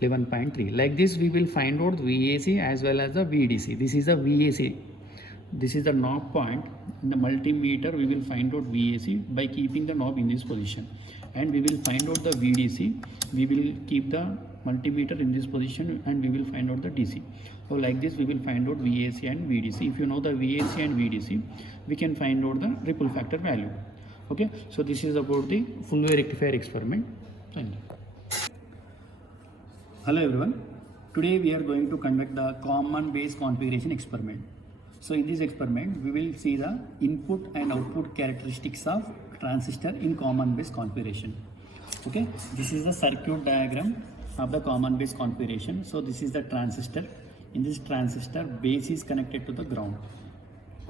11.3. Like this we will find out VAC as well as the VDC. This is the VAC. This is the knob point. In the multimeter we will find out VAC by keeping the knob in this position, and we will find out the VDC. We will keep the multimeter in this position and we will find out the DC. So like this we will find out VAC and VDC. If you know the VAC and VDC, we can find out the ripple factor value. Okay, so this is about the full wave rectifier experiment. Thank you. Hello everyone. Today we are going to conduct the common base configuration experiment. So in this experiment we will see the input and output characteristics of transistor in common base configuration. Okay, this is the circuit diagram of the common base configuration. So this is the transistor. In this transistor, base is connected to the ground.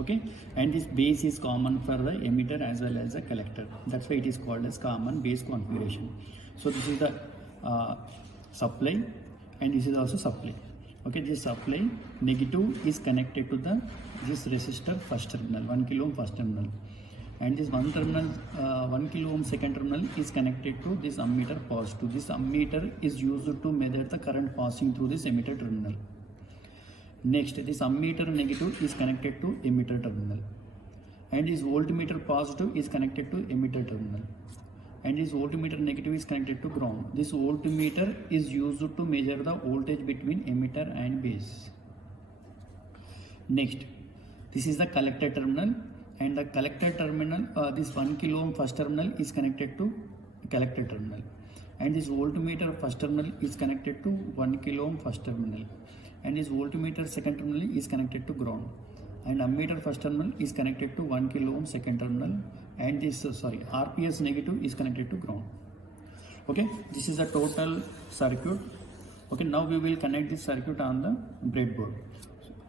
Okay, and this base is common for the emitter as well as the collector. That's why it is called as common base configuration. So this is the supply, and this is also supply. Okay, this supply negative is connected to this resistor first terminal, 1 kilo ohm first terminal, and this 1 terminal 1 kilo ohm second terminal is connected to this ammeter positive. This ammeter is used to measure the current passing through this emitter terminal. Next, this ammeter negative is connected to emitter terminal, and this voltmeter positive is connected to emitter terminal, and this voltmeter negative is connected to ground. This voltmeter is used to measure the voltage between emitter and base. Next, this is the collector terminal, and the collector terminal, this 1 kilo ohm first terminal is connected to collector terminal, and this voltmeter first terminal is connected to 1 kilo ohm first terminal, and this voltmeter second terminal is connected to ground, and ammeter first terminal is connected to 1 kilo ohm second terminal, and this RPS negative is connected to ground. Okay, this is the total circuit. Okay, now we will connect this circuit on the breadboard.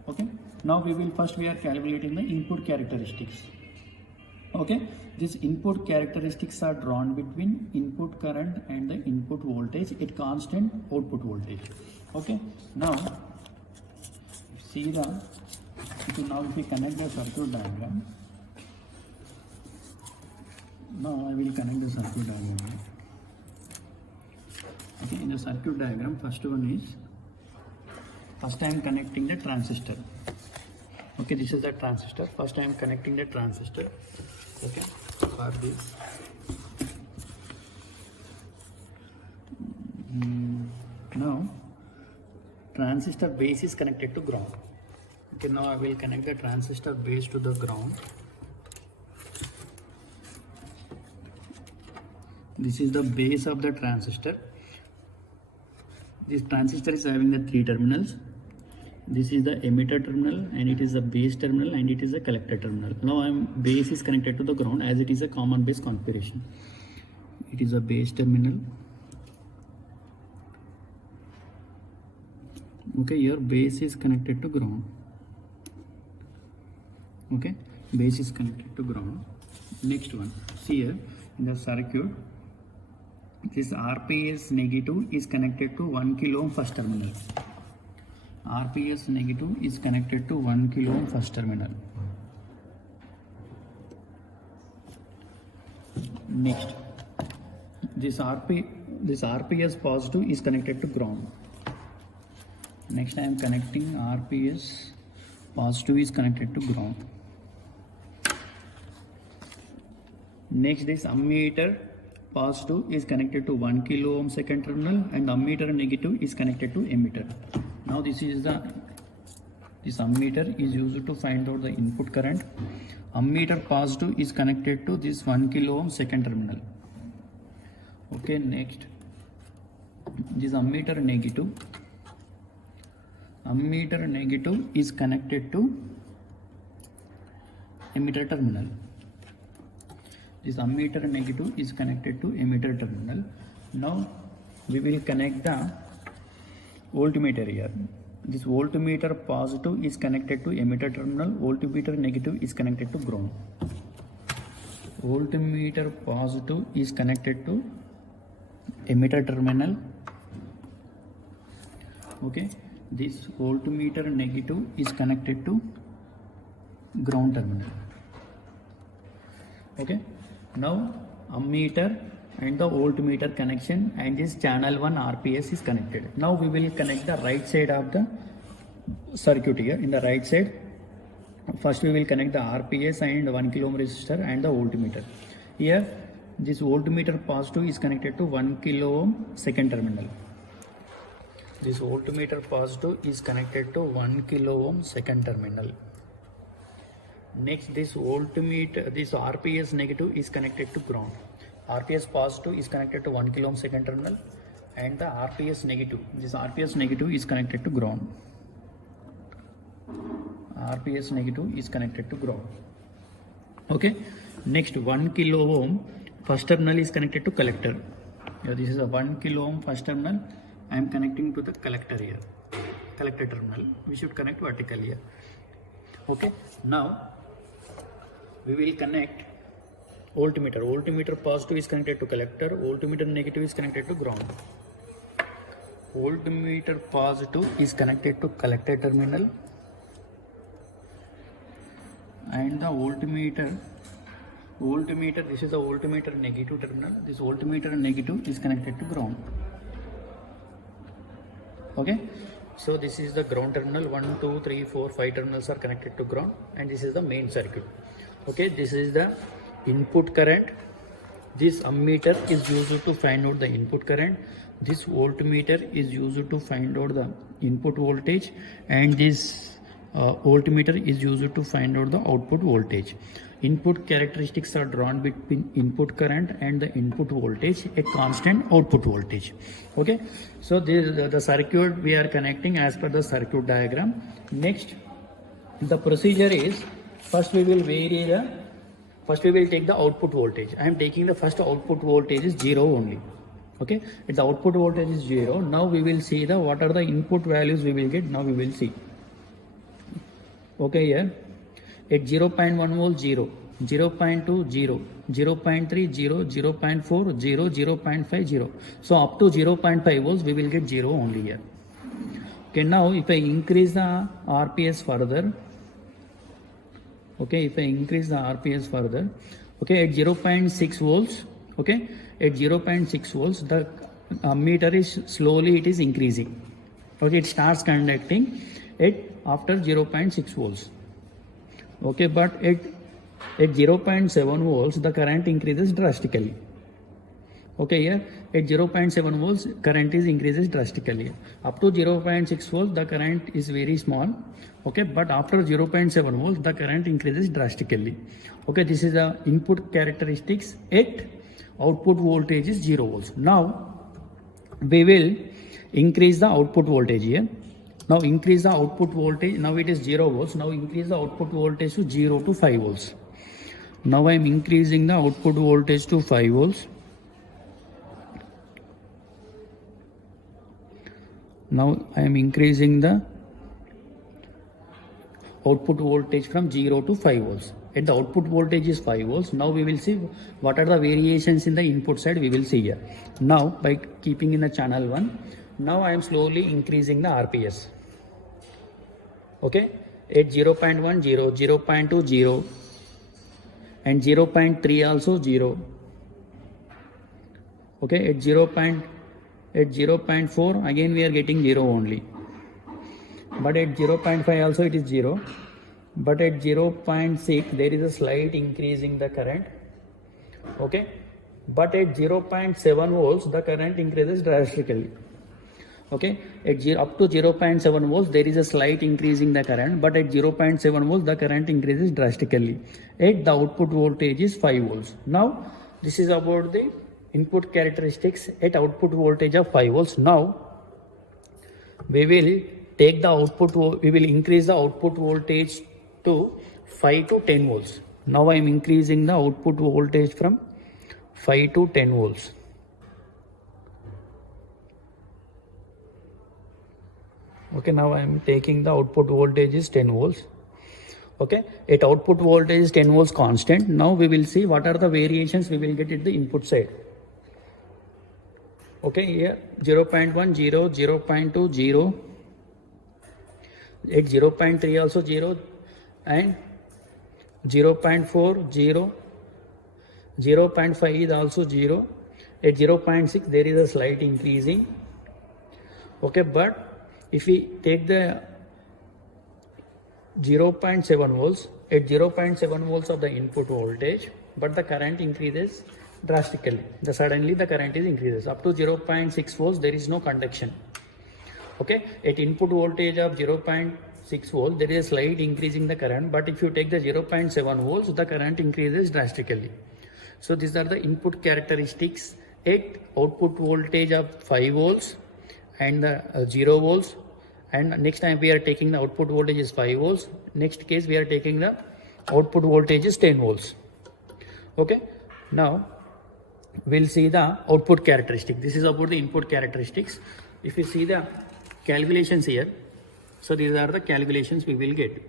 Okay, now we are calculating the input characteristics. Okay, these input characteristics are drawn between input current and the input voltage at constant output voltage. Okay, now if we connect the circuit diagram. Now I will connect the circuit diagram. Okay, in the circuit diagram, first I am connecting the transistor. Okay, this is the transistor. First I am connecting the transistor. Okay, for this. Now transistor base is connected to ground. Okay, now I will connect the transistor base to the ground. This is the base of the transistor. This transistor is having the 3 terminals. This is the emitter terminal, and it is the base terminal, and it is the collector terminal. Now base is connected to the ground as it is a common base configuration. It is a base terminal. Okay, here base is connected to ground. Okay, base is connected to ground. Next one, see here in the circuit, this RPS negative is connected to 1 kilo ohm first terminal. RPS negative is connected to 1 kilo ohm first terminal. Next, this RPS positive is connected to ground. Next, I am connecting RPS positive is connected to ground. Next, this ammeter positive is connected to 1 kilo ohm second terminal, and ammeter negative is connected to emitter. Now this ammeter is used to find out the input current. Ammeter positive is connected to this 1 kilo ohm second terminal. Okay, next, this ammeter negative is connected to emitter terminal. This ammeter negative is connected to emitter terminal. Now we will connect the voltmeter here. This voltmeter positive is connected to emitter terminal. Voltmeter negative is connected to ground. Voltmeter positive is connected to emitter terminal. Okay, this voltmeter negative is connected to ground terminal. Okay, now ammeter and the voltmeter connection, and this channel 1 RPS is connected. Now we will connect the right side of the circuit here. In the right side, first we will connect the RPS and 1 kilo ohm resistor and the voltmeter. Here this voltmeter positive is connected to 1 kilo ohm second terminal. This voltmeter positive is connected to 1 kilo ohm second terminal. Next, this RPS negative is connected to ground. RPS positive is connected to 1 kilo ohm second terminal, and the RPS negative. This RPS negative is connected to ground. RPS negative is connected to ground. Okay. Next, 1 kilo ohm first terminal is connected to collector. Here, this is a 1 kilo ohm first terminal. I am connecting to the collector here. Collector terminal. We should connect vertically here. Okay. Now we will connect voltmeter. Voltmeter positive is connected to collector. Voltmeter negative is connected to ground. Voltmeter positive is connected to collector terminal, and the voltmeter, this is the voltmeter negative terminal. This voltmeter negative is connected to ground. Okay. So this is the ground terminal. 1, 2, 3, 4, 5 terminals are connected to ground, and this is the main circuit. Okay. This is the input current. This ammeter is used to find out the input current. This voltmeter is used to find out the input voltage, and this voltmeter is used to find out the output voltage. Input characteristics are drawn between input current and the input voltage, a constant output voltage. Okay. So this is the circuit we are connecting as per the circuit diagram. Next, the procedure is, first we will take the output voltage. I am taking the first output voltage is 0 only. Okay. If the output voltage is 0, now we will see the what are the input values we will get. Now we will see. Okay, here at 0.1 volt 0, 0.2 0, 0.3 0, 0.4 0, 0.5 0. So up to 0.5 volts we will get 0 only here. Okay, now if I increase the RPS further, okay, if I increase the RPS further, okay, at 0.6 volts, okay, at 0.6 volts the meter is slowly it is increasing. Okay, it starts conducting it after 0.6 volts. Okay, but at 0.7 volts the current increases drastically. Okay, here at 0.7 volts current is increases drastically. Up to 0.6 volts the current is very small. Okay, but after 0.7 volts the current increases drastically. Okay, this is the input characteristics. At output voltage is 0 volts. Now we will increase the output voltage here. Now increase the output voltage. Now it is 0 volts. Now increase the output voltage to 0 to 5 volts. Now I am increasing the output voltage to 5 volts. Now I am increasing the output voltage from 0 to 5 volts. At the output voltage is 5 volts. Now we will see what are the variations in the input side we will see here. Now by keeping in the channel 1, now I am slowly increasing the RPS. Okay, at 0.1 0, 0.2 0, and 0.3 also 0. Okay, at 0.4 again we are getting 0 only. But at 0.5 also it is 0. But at 0.6 there is a slight increasing the current. Okay, but at 0.7 volts the current increases drastically. Okay, at up to 0.7 volts there is a slight increase in the current, but at 0.7 volts the current increases drastically. At the output voltage is 5 volts. Now this is about the input characteristics at output voltage of 5 volts. Now we will take the output, we will increase the output voltage to 5 to 10 volts. Now I am increasing the output voltage from 5 to 10 volts. Okay, now I am taking the output voltage is 10 volts. Okay, at output voltage is 10 volts constant. Now we will see what are the variations we will get at the input side. Okay, here 0.1 0, 0.2 0, at 0.3 also 0, and 0.4 0, 0.5 is also 0. At 0.6 there is a slight increasing. Okay, but if we take the 0.7 volts, at 0.7 volts of the input voltage, but the current increases drastically. Suddenly the current is increases. Up to 0.6 volts there is no conduction. Okay, at input voltage of 0.6 volts there is a slight increase in the current, but if you take the 0.7 volts the current increases drastically. So these are the input characteristics at output voltage of 5 volts and the 0 volts, and next time we are taking the output voltage is 5 volts. Next case we are taking the output voltage is 10 volts. Okay, now we'll see the output characteristic. This is about the input characteristics. If you see the calculations here, so these are the calculations we will get.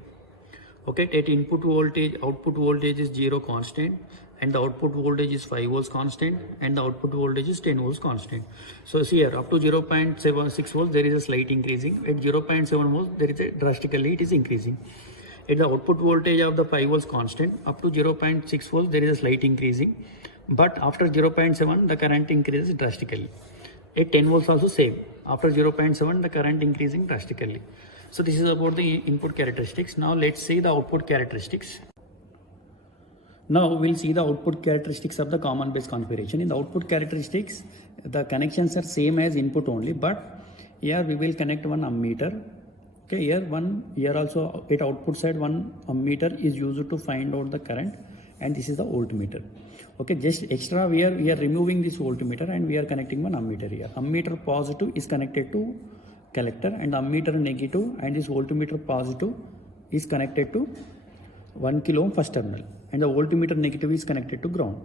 Okay, at input voltage, output voltage is 0 constant, and the output voltage is 5 volts constant, and the output voltage is 10 volts constant. So see here, up to 0.76 volts there is a slight increasing. At 0.7 volts there is a drastically it is increasing. At the output voltage of the 5 volts constant, up to 0.6 volts there is a slight increasing, but after 0.7 the current increases drastically. At 10 volts also same, after 0.7 the current increasing drastically. So this is about the input characteristics. Now let's see the output characteristics. Now we'll see the output characteristics of the common base configuration. In the output characteristics, the connections are same as input only, but here we will connect one ammeter. Okay, here also at output side one ammeter is used to find out the current, and this is the voltmeter. Okay, just extra we are removing this voltmeter and we are connecting one ammeter here. Ammeter positive is connected to collector, and ammeter negative and this voltmeter positive is connected to 1 kilo ohm first terminal, and the voltmeter negative is connected to ground.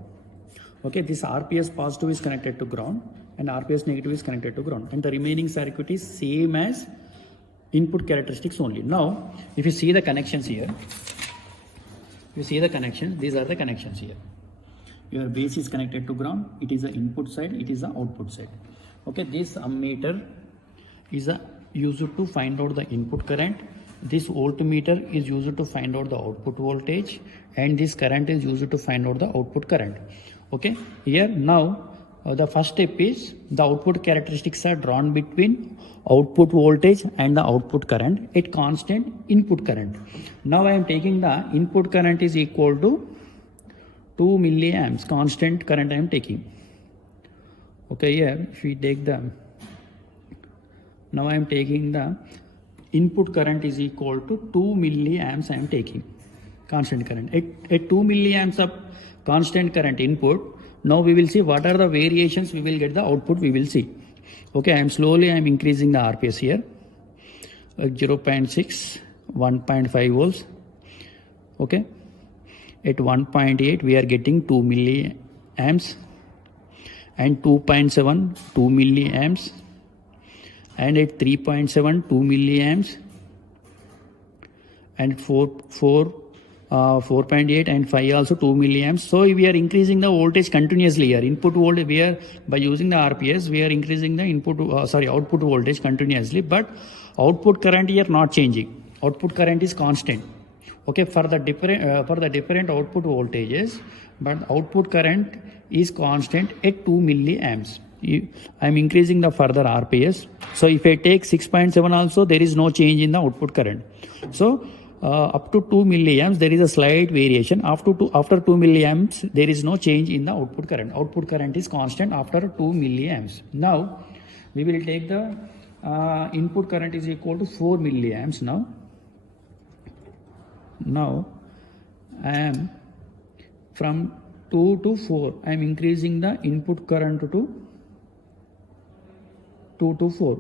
Okay, this RPS positive is connected to ground and RPS negative is connected to ground, and the remaining circuit is same as input characteristics only. Now if you see the connections here, you see the connections, these are the connections here. Your base is connected to ground, it is the input side, it is the output side. Okay, this ammeter is used to find out the input current, this voltmeter is used to find out the output voltage, and this current is used to find out the output current. Okay, here now the first step is the output characteristics are drawn between output voltage and the output current at constant input current. Now I am taking the input current is equal to 2 milliamps, constant current I am taking. Okay, here if we take the, now I am taking the input current is equal to 2 milliamps I am taking, constant current. At 2 milliamps of constant current input, now we will see what are the variations we will get the output we will see. Okay, I am increasing the RPS here, 0.6, 1.5 volts. Okay, at 1.8 we are getting 2 milliamps, and 2.7 2 milliamps, and at 3.7 2 milliamps, and 4.8 and 5 also 2 milliamps. So we are increasing the voltage continuously here. Input voltage, we are by using the RPS we are increasing the output voltage continuously, but output current here not changing. Output current is constant. Okay, for the different output voltages, but output current is constant at 2 milliamps. I am increasing the further RPS. So if I take 6.7 also, there is no change in the output current. So up to 2 milliamps there is a slight variation. After 2 milliamps there is no change in the output current. Output current is constant after 2 milliamps. Now we will take the input current is equal to 4 milliamps. Now I am from 2 to 4, I am increasing the input current to 2 to 4.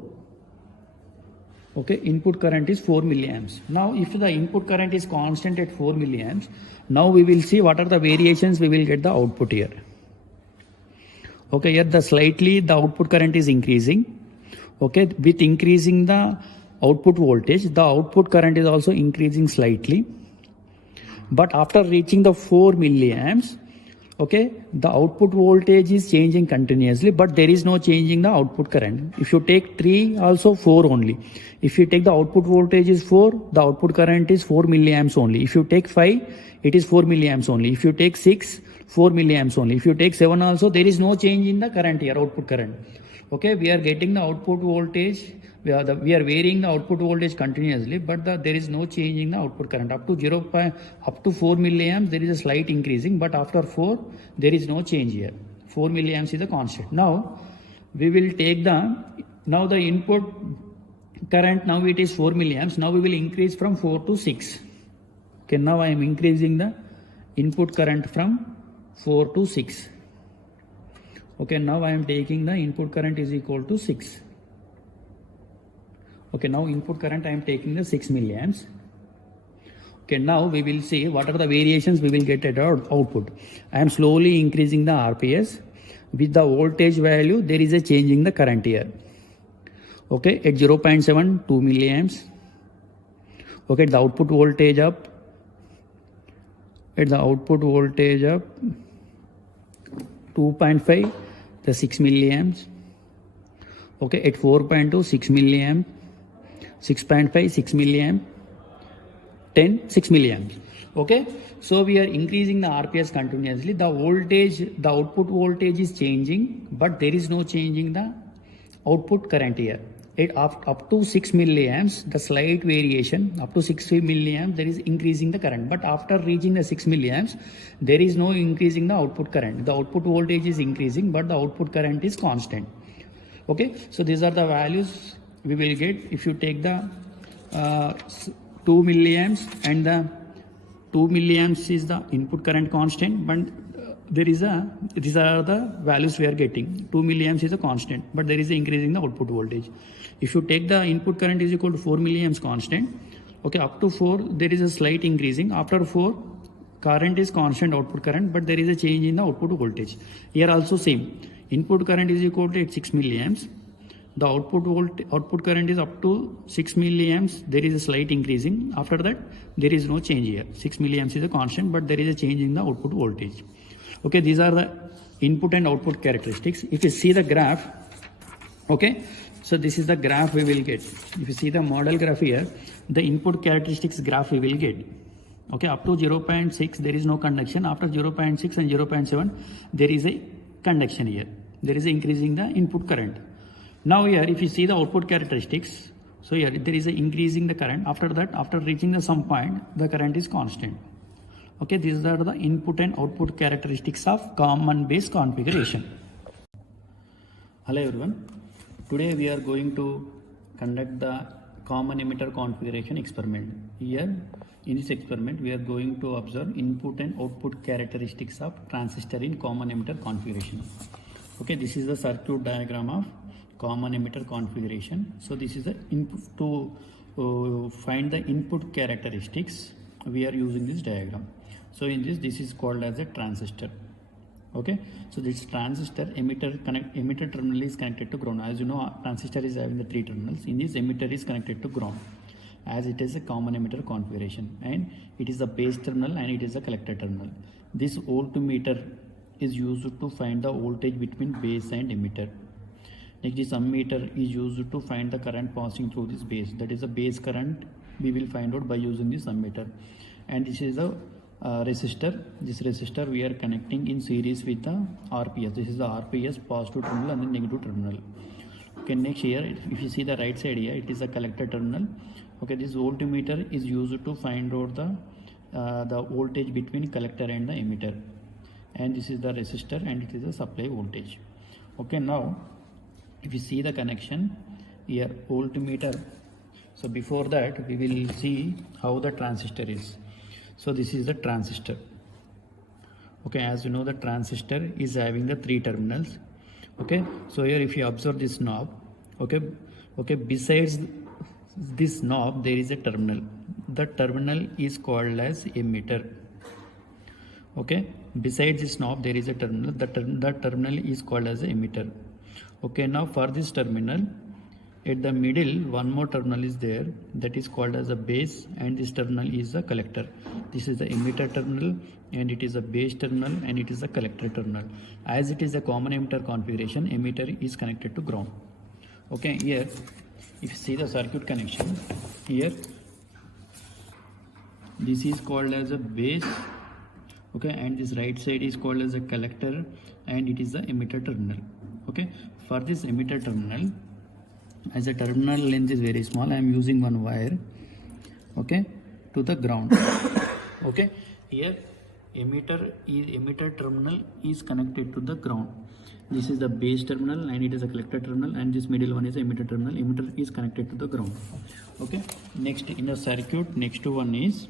Okay, input current is 4 milliamps. Now if the input current is constant at 4 milliamps, now we will see what are the variations we will get the output here. Okay, here the output current is increasing. Okay, with increasing the output voltage, the output current is also increasing slightly. But after reaching the 4 milliamps, okay, the output voltage is changing continuously, but there is no change in the output current. If you take 3, also 4 only. If you take the output voltage is 4, the output current is 4 milliamps only. If you take 5, it is 4 milliamps only. If you take 6, 4 milliamps only. If you take 7 also, there is no change in the current here, output current. Okay, we are getting the output voltage, we are varying the output voltage continuously, but there is no change in the output current. Up to 4 milliamps there is a slight increasing, but after 4 there is no change here. 4 milliamps is a constant. Now we will take the input current, now it is 4 milliamps. Now we will increase from 4 to 6. Okay, now I am increasing the input current from 4 to 6. Okay, now I am taking the input current is equal to 6. Okay, now input current I am taking the 6 milliamps. Okay, now we will see what are the variations we will get at our output. I am slowly increasing the RPS. With the voltage value, there is a change in the current here. Okay, at 0.7, 2 milliamps. Okay, the output voltage up. At the output voltage up 2.5, the 6 milliamps. Okay, at 4.2, 6 milliamp. 6.5, 6 milliamp. 10, 6 milliamps. Okay, so we are increasing the RPS continuously. The voltage, the output voltage is changing, but there is no change in the output current here. Up to 6 milliamps, the slight variation, up to 6 milliamps, there is increasing the current. But after reaching the 6 milliamps, there is no increasing the output current. The output voltage is increasing, but the output current is constant. Okay, so these are the values we will get if you take the 2 milliamps and the 2 milliamps is the input current constant, but these are the values we are getting. 2 milliamps is a constant, but there is an increase in the output voltage. If you take the input current is equal to 4 milliamps constant, okay, up to 4 there is a slight increasing. After 4, current is constant output current, but there is a change in the output voltage. Here also same. Input current is equal to 6 milliamps. The output current is up to 6 milliamps. There is a slight increasing. After that, there is no change here. 6 milliamps is a constant, but there is a change in the output voltage. Okay, these are the input and output characteristics. If you see the graph, okay, so this is the graph we will get. If you see the model graph here, the input characteristics graph we will get. Okay, up to 0.6 there is no conduction. After 0.6 and 0.7 there is a conduction here. There is a increasing the input current. Now here if you see the output characteristics, so here there is a increasing the current. After that, after reaching the some point, the current is constant. Okay, these are the input and output characteristics of common base configuration. Hello everyone, today we are going to conduct the common emitter configuration experiment. Here in this experiment we are going to observe input and output characteristics of transistor in common emitter configuration. Okay, this is the circuit diagram of common emitter configuration. So this is the input to find the input characteristics. We are using this diagram. So in this is called as a transistor. Okay, so this transistor emitter terminal is connected to ground. As you know, transistor is having the 3 terminals. In this, emitter is connected to ground, as it is a common emitter configuration, and it is a base terminal and it is a collector terminal. This voltmeter is used to find the voltage between base and emitter. Next, this ammeter is used to find the current passing through this base. That is the base current we will find out by using this ammeter. And this is a resistor. This resistor we are connecting in series with the RPS. This is the RPS positive terminal and the negative terminal. Okay, next here if you see the right side here, it is a collector terminal. Okay, this voltmeter is used to find out the voltage between collector and the emitter. And this is the resistor and it is the supply voltage. Okay, now if you see the connection here, voltmeter. So before that we will see how the transistor is. So this is the transistor. Okay, as you know, the transistor is having the 3 terminals. Okay, so here if you observe this knob, okay, besides this knob there is a terminal. The terminal is called as emitter. Okay, besides this knob there is a terminal. The terminal is called as a emitter. Okay, now for this terminal, at the middle one more terminal is there, that is called as a base, and this terminal is a collector. This is the emitter terminal and it is a base terminal and it is a collector terminal. As it is a common emitter configuration, emitter is connected to ground. Okay, here if you see the circuit connection here, this is called as a base. Okay, and this right side is called as a collector and it is the emitter terminal. Okay, for this emitter terminal, as a terminal length is very small, I am using one wire, okay, to the ground. Okay, here emitter terminal is connected to the ground. This is the base terminal and it is a collector terminal, and this middle one is emitter terminal. Emitter is connected to the ground. Okay, next in the circuit, next one is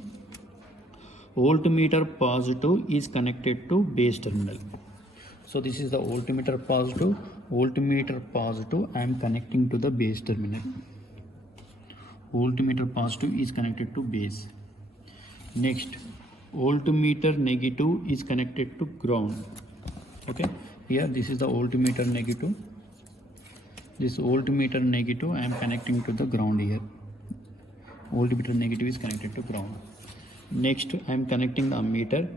voltmeter positive is connected to base terminal. So this is the voltmeter positive. Voltmeter positive, I am connecting to the base terminal. Voltmeter positive is connected to base. Next, voltmeter negative is connected to ground. Okay, here this is the voltmeter negative. This voltmeter negative I am connecting to the ground here. Voltmeter negative is connected to ground. Next, I am connecting the ammeter.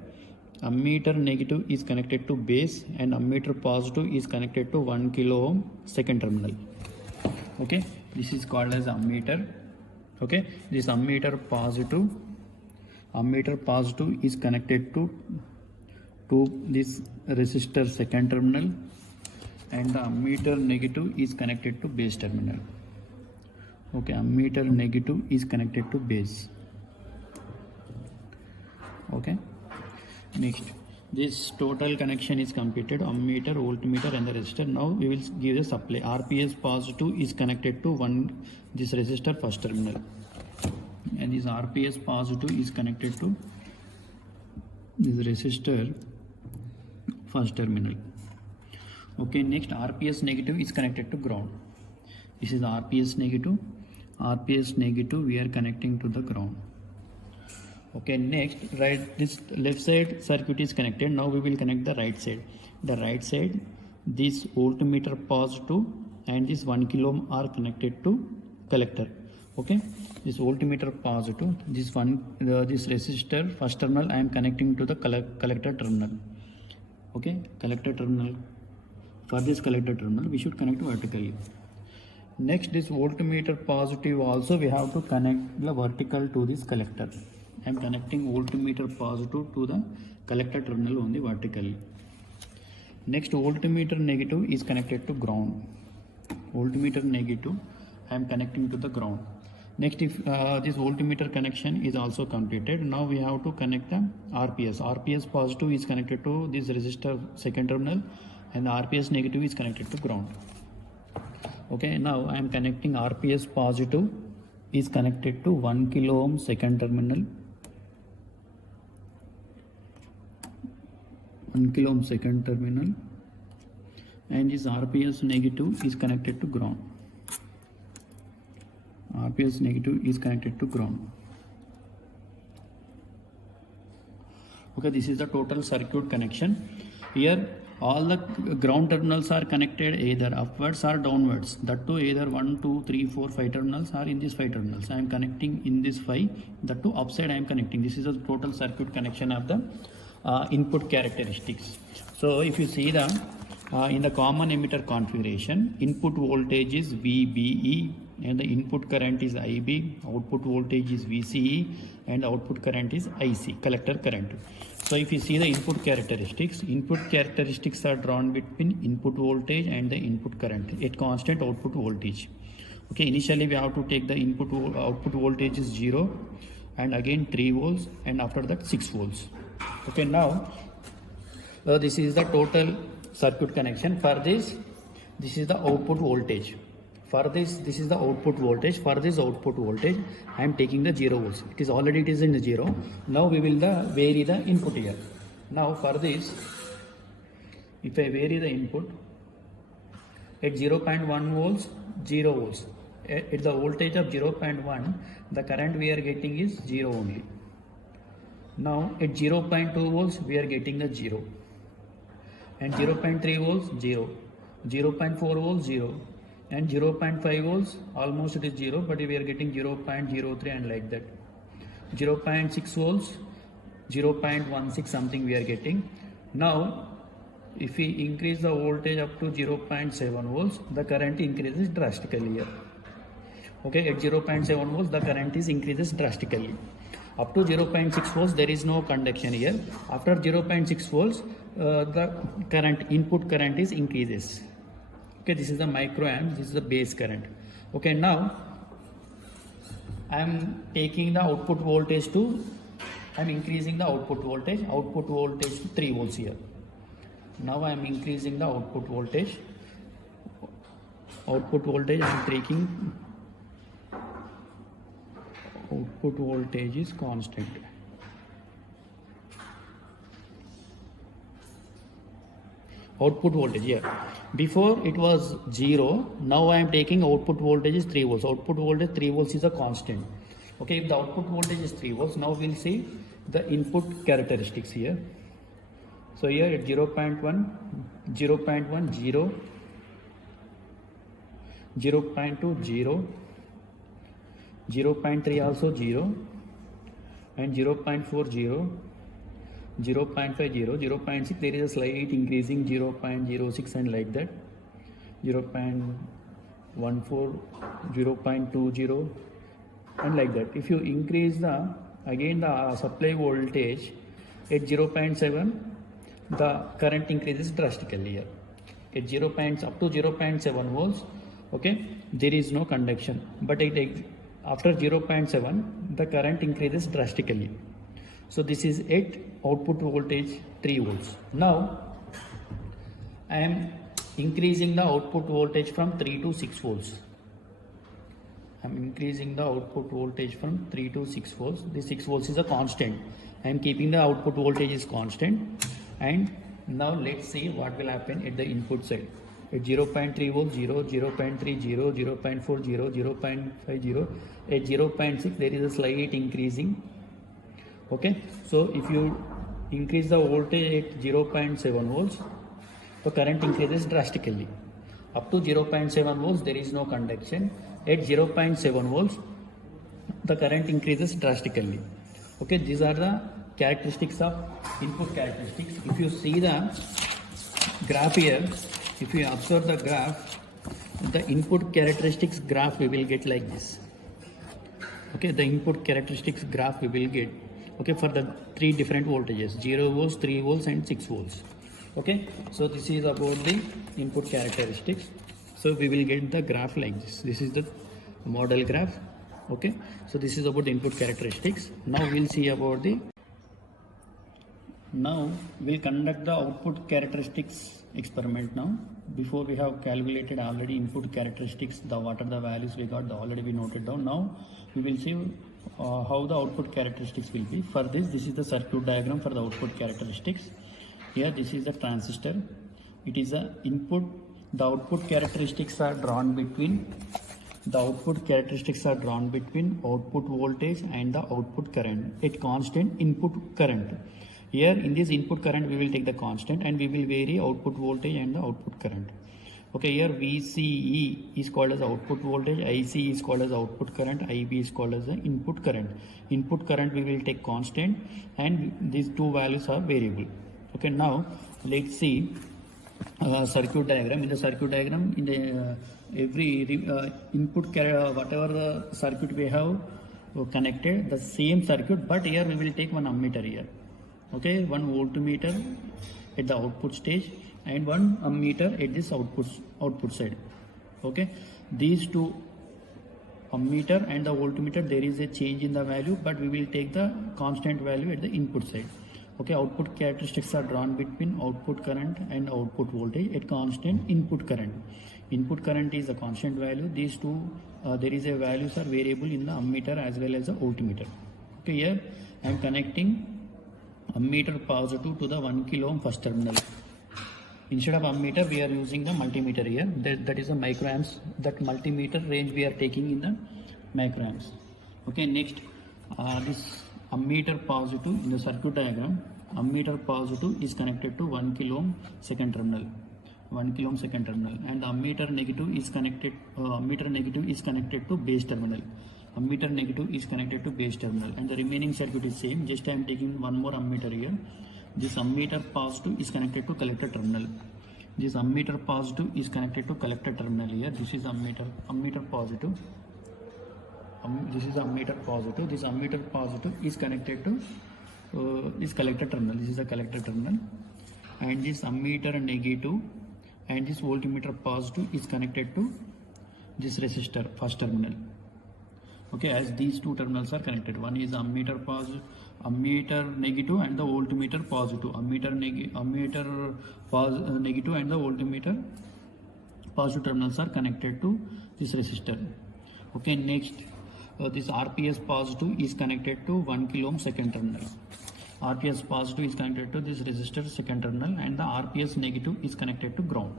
Ammeter negative is connected to base and ammeter positive is connected to 1 kilo ohm second terminal. Okay, this is called as ammeter. Okay, this ammeter positive is connected to this resistor second terminal, and the ammeter negative is connected to base terminal. Okay, ammeter negative is connected to base. Okay, next, this total connection is completed. Ammeter, voltmeter and the resistor. Now we will give the supply. RPS positive is connected to this resistor first terminal, and this RPS positive is connected to this resistor first terminal. Okay, next, RPS negative is connected to ground. This is RPS negative. RPS negative we are connecting to the ground. Okay, next, right, this left side circuit is connected. Now we will connect the right side. The right side, this voltmeter positive and this 1 kilo ohm are connected to collector. Okay, this voltmeter positive, this resistor first terminal I am connecting to the collector terminal. Okay, collector terminal. For this collector terminal we should connect vertically. Next, this voltmeter positive also we have to connect the vertical to this collector. I am connecting voltmeter positive to the collector terminal only vertically. Next, voltmeter negative is connected to ground. Voltmeter negative I am connecting to the ground. Next, if this voltmeter connection is also completed, now we have to connect the RPS. RPS positive is connected to this resistor second terminal, and the RPS negative is connected to ground. Okay, now I am connecting RPS positive is connected to 1 kilo ohm second terminal. 1 kilo ohm second terminal, and this RPS negative is connected to ground. RPS negative is connected to ground. Okay, this is the total circuit connection. Here all the ground terminals are connected either upwards or downwards. That too either 1, 2, 3, 4, 5 terminals are in these 5 terminals. I am connecting in this 5. That too upside I am connecting. This is the total circuit connection of the input characteristics. So if you see the in the common emitter configuration, input voltage is VBE and the input current is IB, output voltage is VCE and output current is IC, collector current. So if you see the input characteristics are drawn between input voltage and the input current at constant output voltage. Okay, initially we have to take the output voltage is 0 and again 3 volts and after that 6 volts. Okay, now this is the total circuit connection. For this is the output voltage. For this is the output voltage. For this output voltage I am taking the 0 volts. It is in the 0. Now we will vary the input here. Now for this, if I vary the input at 0.1 volts, 0 volts. At the voltage of 0.1, the current we are getting is 0 only. Now at 0.2 volts we are getting the 0, and 0.3 volts 0, 0.4 volts 0, and 0.5 volts almost it is 0, but we are getting 0.03 and like that. 0.6 volts, 0.16 something we are getting. Now if we increase the voltage up to 0.7 volts, the current increases drastically here. Okay, at 0.7 volts the current increases drastically. Up to 0.6 volts there is no conduction here. After 0.6 volts the input current is increases. Okay, this is the microamp, this is the base current. Okay, now I am taking the output voltage to, I am increasing the output voltage to 3 volts here. Now I am increasing the output voltage I am taking, output voltage is constant. output voltage here. Before it was 0, now I am taking output voltage is 3 volts. Output voltage 3 volts is a constant. Okay, if the output voltage is 3 volts, now we'll see the input characteristics here. So here at 0.1, 0.1, 0, 0.2, 0, 0.3 also 0, and 0.4, 0, 0.5, 0, 0.6, there is a slight increasing 0.06 and like that, 0.14, 0.20 and like that. If you increase the again the supply voltage at 0.7, the current increases drastically here. At 0. Up to 0.7 volts, okay, there is no conduction, but after 0.7 the current increases drastically. So this is at output voltage 3 volts. Now I am increasing the output voltage from 3 to 6 volts. I am increasing the output voltage from 3 to 6 volts. This 6 volts is a constant. I am keeping the output voltage is constant. And now let's see what will happen at the input side. At 0.3 volts, 0, 0.3, 0, 0.4, 0, 0.5, 0. At 0.6 there is a slight increasing. Okay, so if you increase the voltage at 0.7 volts, the current increases drastically. Up to 0.7 volts there is no conduction. At 0.7 volts the current increases drastically. Okay, these are the characteristics of input characteristics. If you see the graph here, if you observe the graph, the input characteristics graph we will get like this. Okay, the input characteristics graph we will get, okay, for the 3 different voltages, 0 volts, 3 volts and 6 volts. Okay, so this is about the input characteristics. So we will get the graph like this. This is the model graph. Okay, so this is about the input characteristics. Now we'll see about the Now we'll conduct the output characteristics experiment now. Before we have calculated already input characteristics, what are the values we got, already we noted down. Now we will see how the output characteristics will be. For this is the circuit diagram for the output characteristics. Here this is the transistor. It is a input. The output characteristics are drawn between output voltage and the output current at constant input current. Here in this input current we will take the constant and we will vary output voltage and the output current. Okay, here VCE is called as output voltage, IC is called as output current, IB is called as the input current. Input current we will take constant and these two values are variable. Okay, now let's see circuit diagram. In the circuit diagram, in the every input whatever the circuit we have connected, the same circuit, but here we will take one ammeter here. Okay, one voltmeter at the output stage and one ammeter at this output side. Okay, these two ammeter and the voltmeter, there is a change in the value, but we will take the constant value at the input side. Okay, output characteristics are drawn between output current and output voltage at constant input current. Input current is a constant value. These two there is a values are variable in the ammeter as well as the voltmeter. Okay, here I am connecting ammeter positive to the 1 kilo ohm first terminal. Instead of ammeter we are using the multimeter here. That is a microamps. That multimeter range we are taking in the microamps. Okay, next this ammeter positive in the circuit diagram, ammeter positive is connected to 1 kilo ohm second terminal, 1 kilo ohm second terminal, and ammeter negative is connected to base terminal. Ammeter negative is connected to base terminal and the remaining circuit is same. Just I am taking one more ammeter here. This ammeter positive is connected to collector terminal. This ammeter positive is connected to collector terminal here. This is ammeter positive. This is ammeter positive. This ammeter positive is connected to this collector terminal. This is the collector terminal, and this ammeter negative and this voltmeter positive is connected to this resistor first terminal. Okay, as these two terminals are connected, one is ammeter negative and the voltmeter positive. Ammeter negative and the voltmeter positive terminals are connected to this resistor. Okay, next this RPS positive is connected to 1 kilo ohm second terminal. RPS positive is connected to this resistor second terminal and the RPS negative is connected to ground.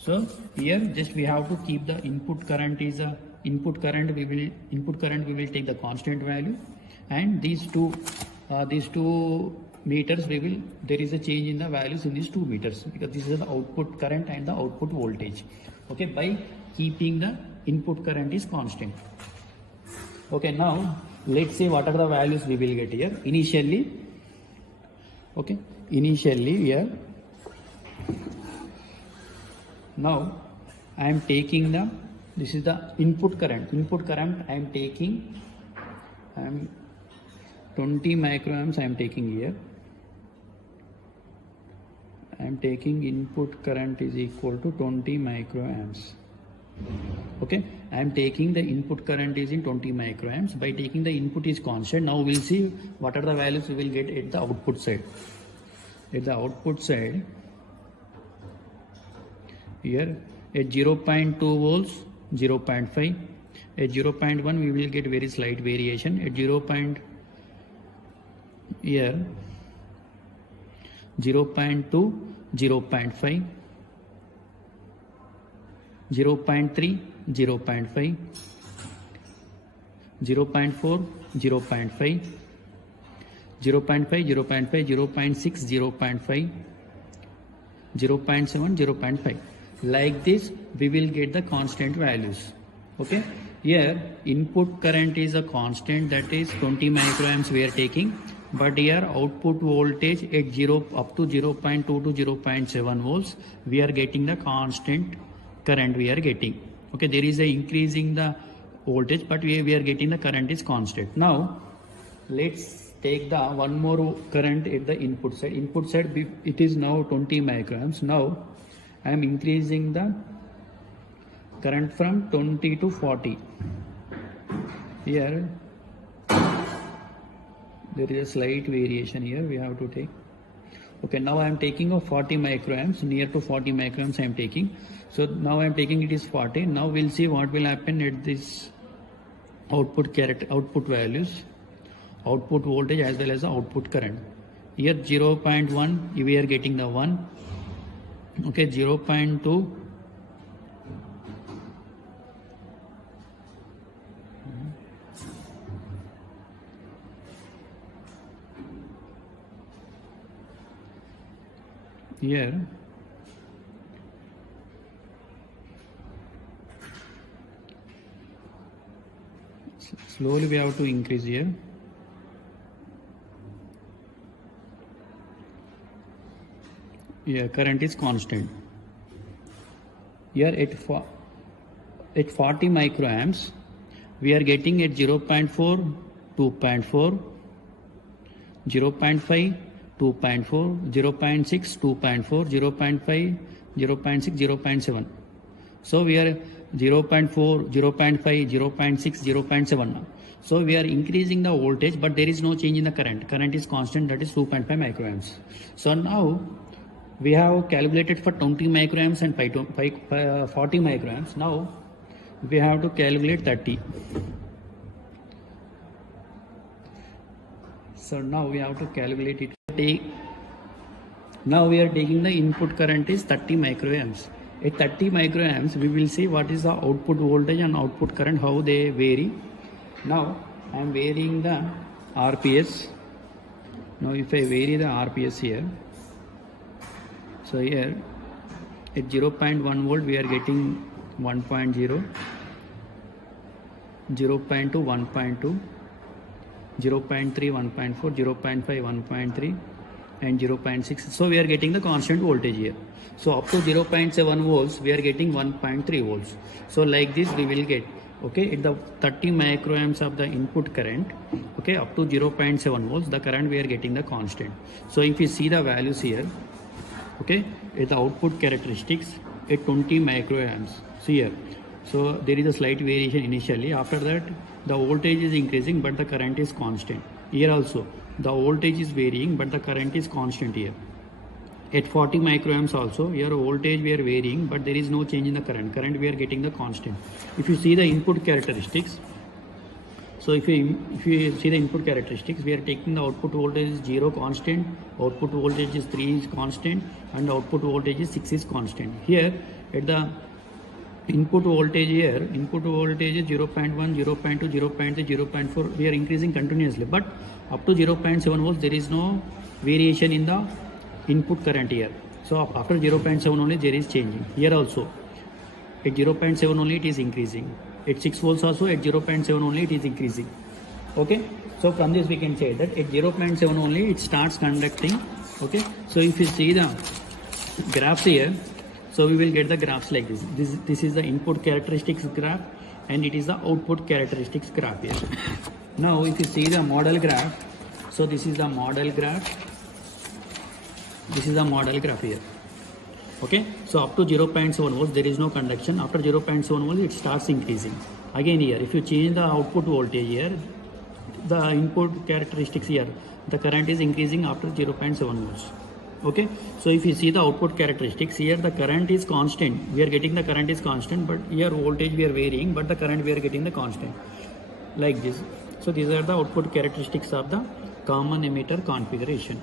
So here just we have to keep the input current is a input current we will take the constant value, and these two meters there is a change in the values in these 2 meters because this is the output current and the output voltage. Okay, by keeping the input current is constant. Okay, now let's see what are the values we will get here. Initially here, now I am taking this is the input current I am taking, 20 microamps I am taking here. I am taking input current is equal to 20 microamps. Okay, I am taking the input current is in 20 microamps. By taking the input is constant, now we'll see what are the values we will get at the output side. At the output side here, at 0.2 volts 0.5, at 0.1 we will get very slight variation, at 0.2 0.5, 0.5, 0.3, 0.5, 0.4, 0.5, 0.5, 0.5, 0.6, 0.5, 0.7, 0.5. Like this we will get the constant values. Okay, here input current is a constant, that is 20 microamps we are taking, but here output voltage at 0 up to 0.2 to 0.7 volts we are getting the constant current we are getting. Okay, there is a increasing the voltage, but we are getting the current is constant. Now let's take the one more current at the input side. Input side it is now 20 microamps. Now I am increasing the current from 20 to 40. Here there is a slight variation here we have to take. Okay, now I am taking of 40 microamps, near to 40 microamps I am taking. So now I am taking it is 40. Now we'll see what will happen at this output values, output voltage as well as the output current. Here 0.1 we are getting the 1. Okay, 0.2, here slowly we have to increase here. Yeah, current is constant. Here at 40 microamps we are getting at 0.4, 2.4, 0.5, 2.4, 0.6, 2.4, 0.5, 0.6, 0.7. So we are 0.4, 0.5, 0.6, 0.7 now. So we are increasing the voltage, but there is no change in the current. Current is constant, that is 2.5 microamps. So now we have calculated for 20 microamps and 40 microamps. Now we have to calculate 30. So now we have to calculate it. Now we are taking the input current is 30 microamps. At 30 microamps we will see what is the output voltage and output current, how they vary. Now I am varying the RPS. Now if I vary the RPS here, so here at 0.1 volt we are getting 1.0, 0.2 1.2, 0.3 1.4, 0.5 1.3 and 0.6. So we are getting the constant voltage here. So up to 0.7 volts we are getting 1.3 volts. So like this we will get, okay, at the 30 microamps of the input current, okay, up to 0.7 volts the current we are getting the constant. So if you see the values here, okay, at the output characteristics at 20 microamps, see here, so there is a slight variation initially. After that the voltage is increasing but the current is constant. Here also the voltage is varying but the current is constant here. At 40 microamps also here voltage we are varying but there is no change in the current we are getting the constant. If you see the input characteristics, So if you see the input characteristics, we are taking the output voltage is 0 constant, output voltage is 3 is constant, and output voltage is 6 is constant. Here at the input voltage here, input voltage is 0.1, 0.2, 0.3, 0.4. We are increasing continuously, but up to 0.7 volts there is no variation in the input current here. So after 0.7 only there is changing. Here also at 0.7 only it is increasing. At 6 volts also at 0.7 only it is increasing. Okay. So from this we can say that at 0.7 only it starts conducting. Okay. So if you see the graphs here, so we will get the graphs like this. This is the input characteristics graph and it is the output characteristics graph here. Now if you see the model graph, so this is the model graph. This is the model graph here. Okay, so up to 0.7 volts there is no conduction. After 0.7 volts it starts increasing. Again here, if you change the output voltage here, the input characteristics here, the current is increasing after 0.7 volts. Okay, so if you see the output characteristics here, the current is constant. We are getting the current is constant, but here voltage we are varying, but the current we are getting the constant like this. So these are the output characteristics of the common emitter configuration.